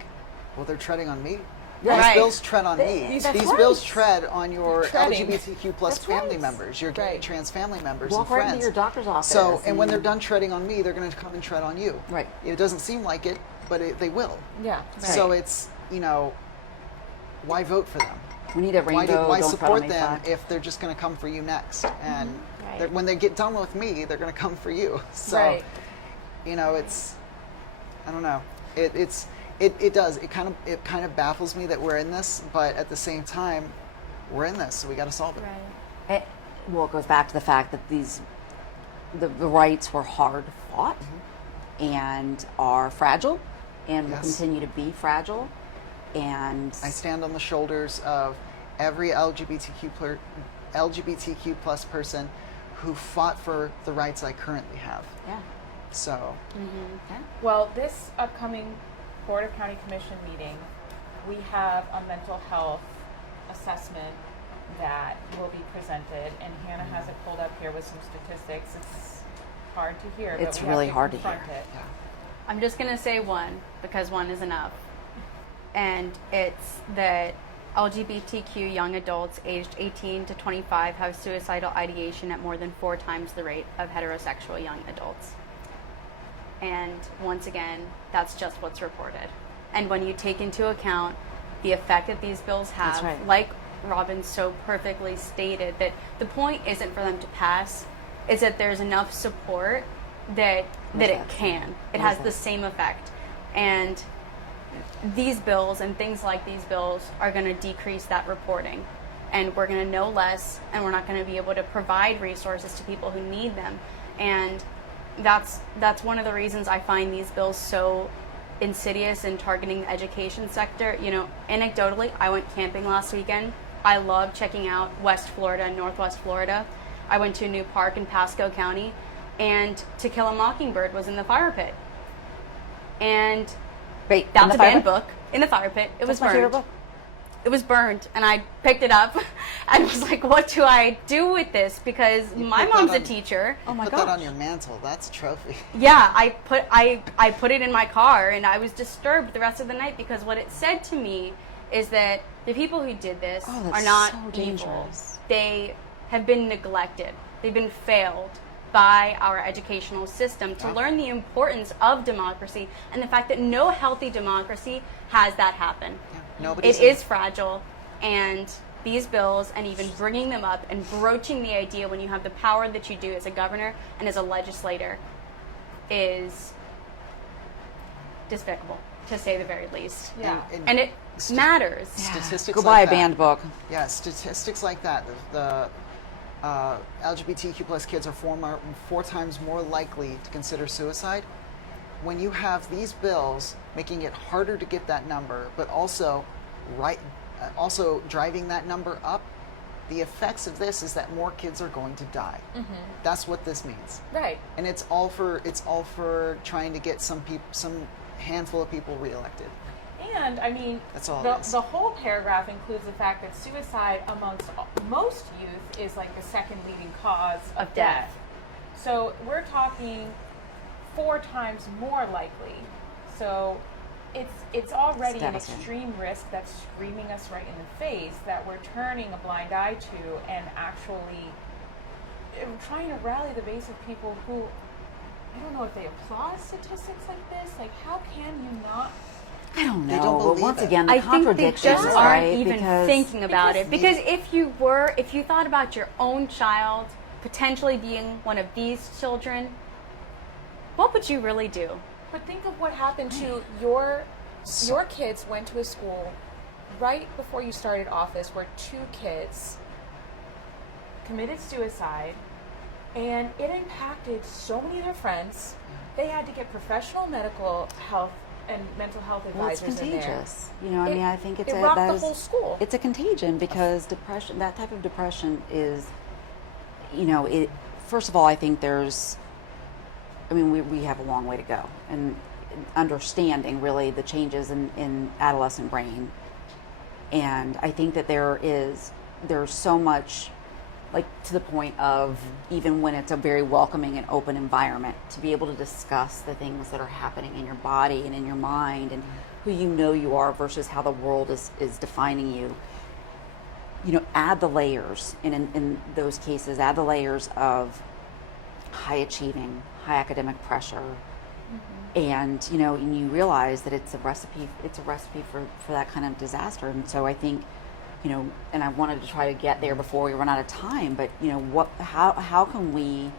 they're treading on me. Yeah. These Right. bills tread on me. These- These that's bills right. tread on your Treading. LGBTQ plus That's family right. members, your gay Right. and trans family members Walk and right friends. into your doctor's office. So, and when they're done treading on me, they're going to come and tread on you. Right. It doesn't seem like it, but they will. Yeah. So it's, why vote for them? we need a Why, rainbow. why don't tread on support me them flag. if they're just going to come for you next? And Right. when they get done with me, they're going to come for you. So, Right. it's, I don't know. It does. It kind of baffles me that we're in this, but at the same time, we're in this, so we got to solve it. Right. It goes back to the fact that the rights were hard fought and are fragile and will Yes. continue to be fragile. And I stand on the shoulders of every LGBTQ plus person who fought for the rights I currently have. yeah. So, Well, this upcoming Board of County Commission meeting, we have a mental health assessment that will be presented, and Hannah has it pulled up here with some statistics. It's hard to hear, but It's we really have hard to to confront hear. it. yeah. I'm just going to say one because one is enough. And it's that LGBTQ young adults aged 18 to 25 have suicidal ideation at more than 4 times the rate of heterosexual young adults. And once again, that's just what's reported. And when you take into account the effect that these bills have, That's right. like Robin so perfectly stated, that the point isn't for them to pass, is that there's enough support that it can. It has the same effect. And these bills and things like these bills are going to decrease that reporting. And we're going to know less, and we're not going to be able to provide resources to people who need them. And that's one of the reasons I find these bills so insidious in targeting the education sector. You know, anecdotally, I went camping last weekend. I love checking out West Florida and Northwest Florida. I went to a new park in Pasco County, and To Kill a Mockingbird was in the fire pit. And that's a banned book in the fire pit. It was my favorite burned. book. It was burned, and I picked it up and was like, what do I do with this? Because my mom's a teacher. Oh my Put gosh. that on your mantle. That's a trophy. Yeah, I put it in my car, and I was disturbed the rest of the night, because what it said to me is that the people who did this are not so evil. dangerous. They have been neglected. They've been failed by our educational system to learn the importance of democracy, and the fact that no healthy democracy has that happen. It is fragile, and these bills, and even bringing them up and broaching the idea when you have the power that you do as a governor and as a legislator, is despicable, to say the very least. Yeah. And it matters. Statistics Go like buy a that. banned book. Yeah, statistics like that. The LGBTQ plus kids are four times more likely to consider suicide. When you have these bills making it harder to get that number, but also driving that number up, the effects of this is that more kids are going to die. That's what this means. Right. And it's all for trying to get some handful of people reelected. And I mean, That's all the, it is. the whole paragraph includes the fact that suicide amongst most youth is like the second leading cause of death. So we're talking 4 times more likely. So it's already an devastating. extreme risk that's screaming us right in the face that we're turning a blind eye to, and actually trying to rally the base of people who, I don't know if they applaud statistics like this. Like, how can you not? I don't They don't know. But believe once it. again, the I think they contradictions, just right? aren't even Because thinking about it. because Because if you thought about your own child potentially being one of these children, what would you really do? But think of what happened to your kids went to a school right before you started office where 2 kids committed suicide, and it impacted so many of their friends. They had to get professional medical health and mental health well, it's advisors in there. contagious. You know, I mean, I think it's it rocked that the is- whole school. It's a contagion, because depression, that type of depression is, you know, it. First of all, I think we have a long way to go, and understanding really the changes in adolescent brain. And I think that there's so much, like, to the point of, even when it's a very welcoming and open environment, to be able to discuss the things that are happening in your body and in your mind, and who you know you are versus how the world is defining you. You know, add the layers, and in those cases, add the layers of high achieving, high academic pressure, and you realize that it's a recipe for that kind of disaster. And so I think, and I wanted to try to get there before we run out of time, but how can we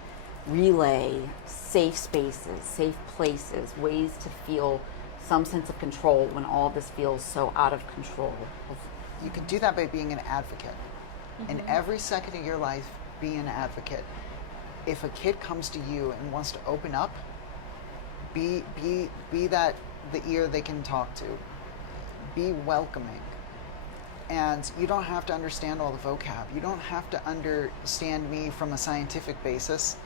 relay safe spaces, safe places, ways to feel some sense of control when all this feels so out of control? You can do that by being an advocate. In every second of your life, be an advocate. If a kid comes to you and wants to open up, be that the ear they can talk to. Be welcoming. And you don't have to understand all the vocab. You don't have to understand me from a scientific basis,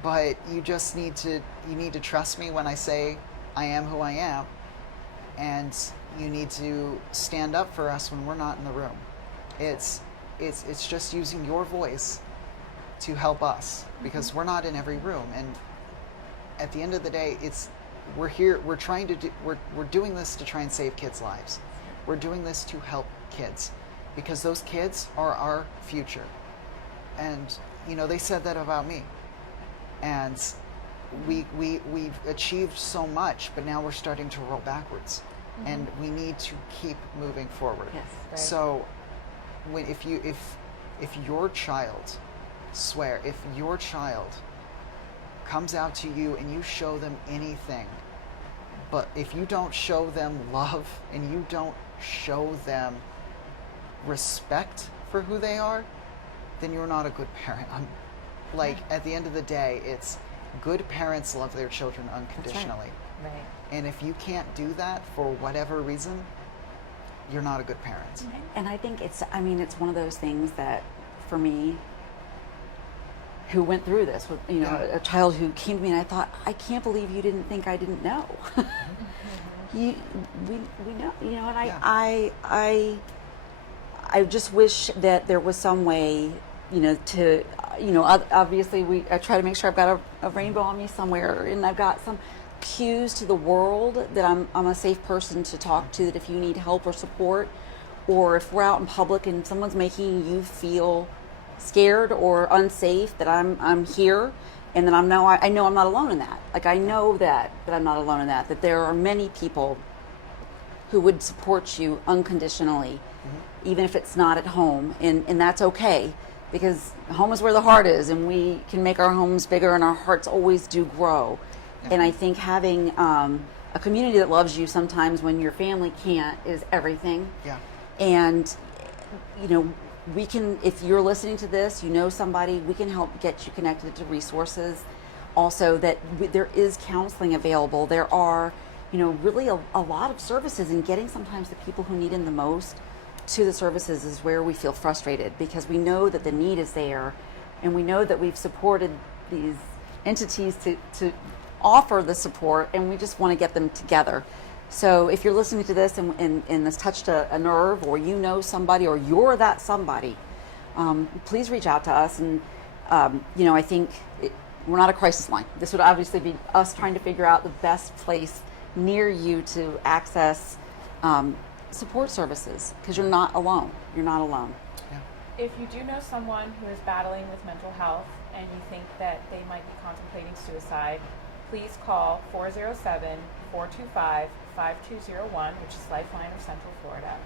but you just need to trust me when I say I am who I am, and you need to stand up for us when we're not in the room. It's just using your voice to help us, because we're not in every room. And at the end of the day, we're doing this to try and save kids' lives. We're doing this to help kids, because those kids are our future. And they said that about me. And we've achieved so much, but now we're starting to roll backwards. And we need to keep moving forward. Yes. Right. So if your child if your child comes out to you and you show them anything, but if you don't show them love and you don't show them respect for who they are, then you're not a good parent. At the end of the day, it's good parents love their children unconditionally. Right. And if you can't do that for whatever reason, you're not a good parent. And I think it's one of those things that, for me, who went through this with, a child who came to me and I thought, I can't believe you didn't think I didn't know. We know, and I just wish that there was some way, to, obviously I try to make sure I've got a rainbow on me somewhere, and I've got some cues to the world that I'm a safe person to talk to, that if you need help or support, or if we're out in public and someone's making you feel scared or unsafe, that I'm here, and that I know I'm not alone in that. Like, I know that I'm not alone in that there are many people who would support you unconditionally, even if it's not at home, and that's okay, because home is where the heart is, and we can make our homes bigger, and our hearts always do grow. And I think having a community that loves you sometimes when your family can't is everything. Yeah. And we can, if you're listening to this, somebody, we can help get you connected to resources. Also, that there is counseling available. There are, really a lot of services, and getting sometimes the people who need them the most to the services is where we feel frustrated, because we know that the need is there, and we know that we've supported these entities to offer the support, and we just want to get them together. So if you're listening to this and this touched a nerve, or somebody, or you're that somebody, please reach out to us. And I think we're not a crisis line. This would obviously be us trying to figure out the best place near you to access support services, because you're not alone. You're not alone. Yeah. If you do know someone who is battling with mental health and you think that they might be contemplating suicide, please call 407-425-5201, which is Lifeline of Central Florida.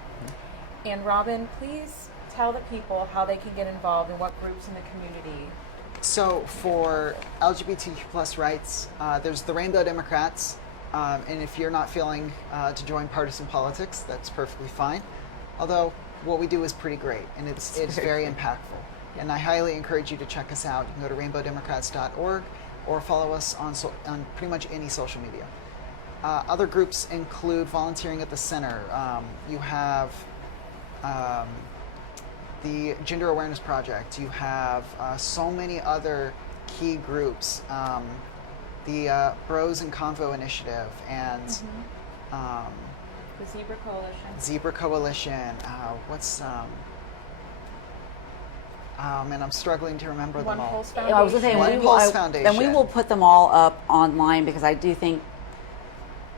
And Robin, please tell the people how they can get involved and what groups in the community. So for LGBTQ plus rights, there's the Rainbow Democrats, and if you're not feeling to join partisan politics, that's perfectly fine. Although what we do is pretty great, and it's very impactful. And I highly encourage you to check us out. You can go to rainbowdemocrats.org or follow us on pretty much any social media. Other groups include volunteering at the center. You have the Gender Awareness Project. You have so many other key groups. The Bros and Convo Initiative, and The Zebra Coalition. Zebra Coalition. And I'm struggling to remember One them all. Pulse I was going to say, One Pulse Foundation. and we will put them all up online, because I do think,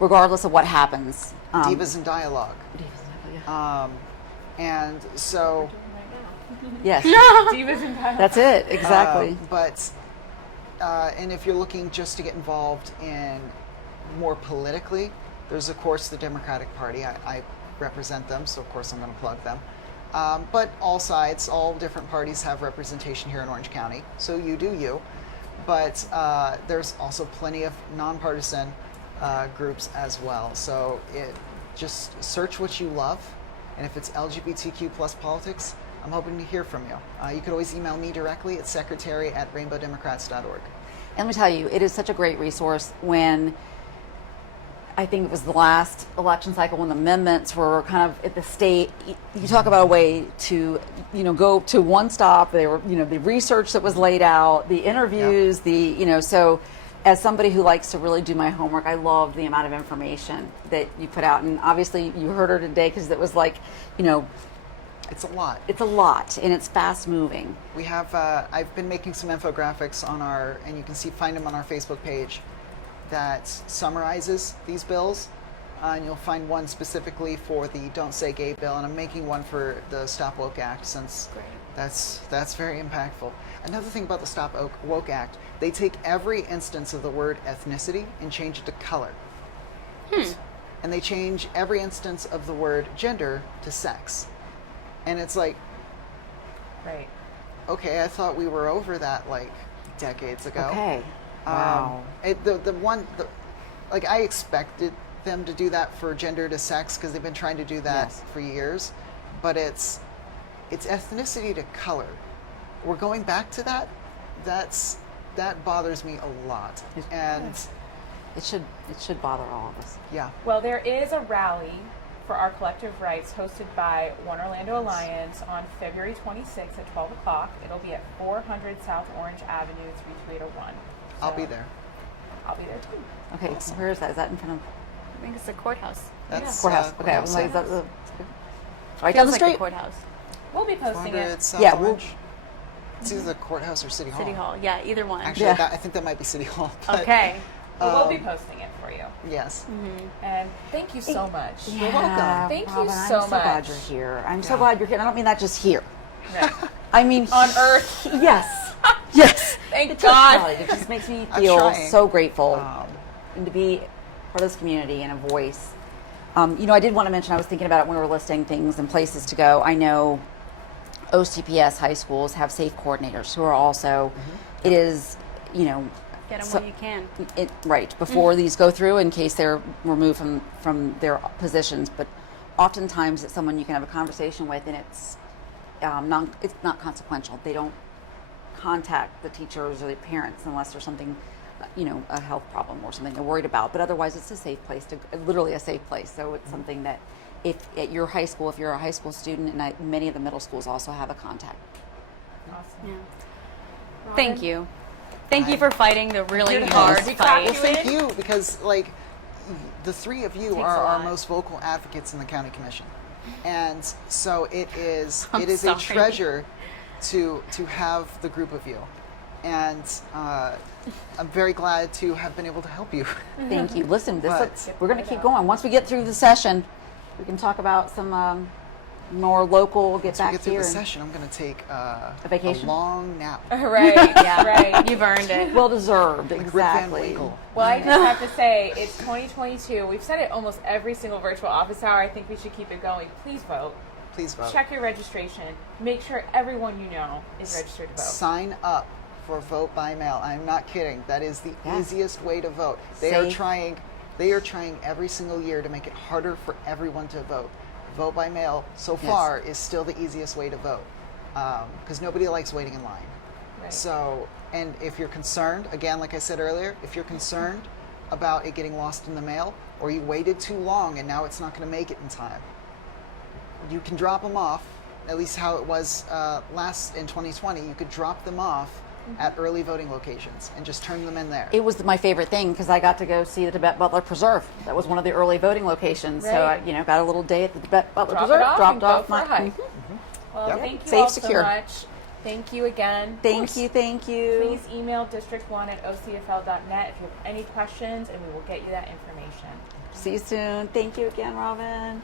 regardless of what happens, Divas in Dialogue. And so, yes, Divas in Dialogue. that's it, exactly. And if you're looking just to get involved in more politically, there's of course the Democratic Party. I represent them, so of course I'm going to plug them. But all sides, all different parties have representation here in Orange County, so you do you. But there's also plenty of nonpartisan groups as well. So just search what you love, and if it's LGBTQ plus politics, I'm hoping to hear from you. You could always email me directly at secretary@rainbowdemocrats.org. And let me tell you, it is such a great resource. When I think it was the last election cycle, when the amendments were kind of at the state, you talk about a way to, go to one stop. They were, the research that was laid out, the interviews, so as somebody who likes to really do my homework, I loved the amount of information that you put out. And obviously you heard her today, because it was like, It's a lot. it's a lot, and it's fast moving. We have, I've been making some infographics on and you can find them on our Facebook page, that summarizes these bills. And you'll find one specifically for the Don't Say Gay bill, and I'm making one for the Stop Woke Act, since that's very impactful. Another thing about the Stop Woke Act, they take every instance of the word ethnicity and change it to color. And they change every instance of the word gender to sex. And it's like, Right. Okay, I thought we were over that like decades ago. Okay. Wow. Like I expected them to do that for gender to sex because they've been trying to do that Yes. for years, but it's ethnicity to color. We're going back to that. That bothers me a lot, and It should bother all of us. yeah, Well, there is a rally for our collective rights hosted by One Orlando Alliance on February 26th at 12 o'clock. It'll be at 400 South Orange Avenue, 32801. I'll So, be there. I'll be there too. Okay, so where is that? Is that in front of I think it's the courthouse. That's courthouse? Okay, I was like, is that the right down Feels the like street? the courthouse. We'll be posting 400 it. South Yeah, we'll- Orange. It's either the courthouse or City Hall. City Hall. Yeah, either one. Actually, Yeah. I think that might be City Hall. But, Okay. But we'll be posting it for you. Yes. And thank you so much. You're welcome. Thank you Robin, so I'm so glad much. you're here. I'm so Yeah. glad you're here. And I don't mean that just here. Right. I mean On Earth. Yes. Yes. Thank It God. It just makes me I'm feel trying. so grateful Um, and to be part of this community and a voice. I did want to mention, I was thinking about it when we were listing things and places to go. I know OCPS high schools have safe coordinators who are also, it is, Get them so- when you can. right, before these go through in case they're removed from their positions. But oftentimes it's someone you can have a conversation with and it's not consequential. They don't contact the teachers or the parents unless there's something, a health problem or something they're worried about. But otherwise, it's a safe place literally a safe place. So it's something that, if at your high school, if you're a high school student, and many of the middle schools also have a contact. Awesome. Yeah. Thank you. Thank you I- for fighting the really You're hard We fight. clapped Well, thank you, because like the three of you Takes are a our lot. most vocal advocates in the county commission, and so it is I'm a sorry. treasure to have the group of you, and I'm very glad to have been able to help you. Thank you. Listen, But- we're going to keep going. Once we get through the session, we can talk about some more local. Get Once we back get through here. the and- session, I'm going to take A vacation? a long nap. Right. Yeah. Right. You've earned it. Well deserved. Like Rip Van Exactly. Winkle. Well, I just have to say, it's 2022. We've said it almost every single virtual office hour. I think we should keep it going. Please vote. Please vote. Check your registration. Make sure everyone you know is registered to vote. Sign up for vote by mail. I'm not kidding. That is the Yeah. easiest way to vote. They are Safe. trying every single year to make it harder for everyone to vote. Vote by mail so Yes. far is still the easiest way to vote, because nobody likes waiting in line. Right. So, and if you're concerned, again, like I said earlier, if you're concerned about it getting lost in the mail, or you waited too long and now it's not going to make it in time, you can drop them off. At least how it was last in 2020, you could drop them off at early voting locations and just turn them in there. It was my favorite thing because I got to go see the Tibet Butler Preserve. That was one of the early voting locations. So I, Right. got a little day at the Tibet Butler Drop it Preserve. off Dropped and go off for my. a hike. Mhm. Well, Yep. thank you Safe, all secure. so much. Thank you again. Thank you. Thank you. Please email district1@ocfl.net if you have any questions, and we will get you that information. See you soon. Thank you again, Robin.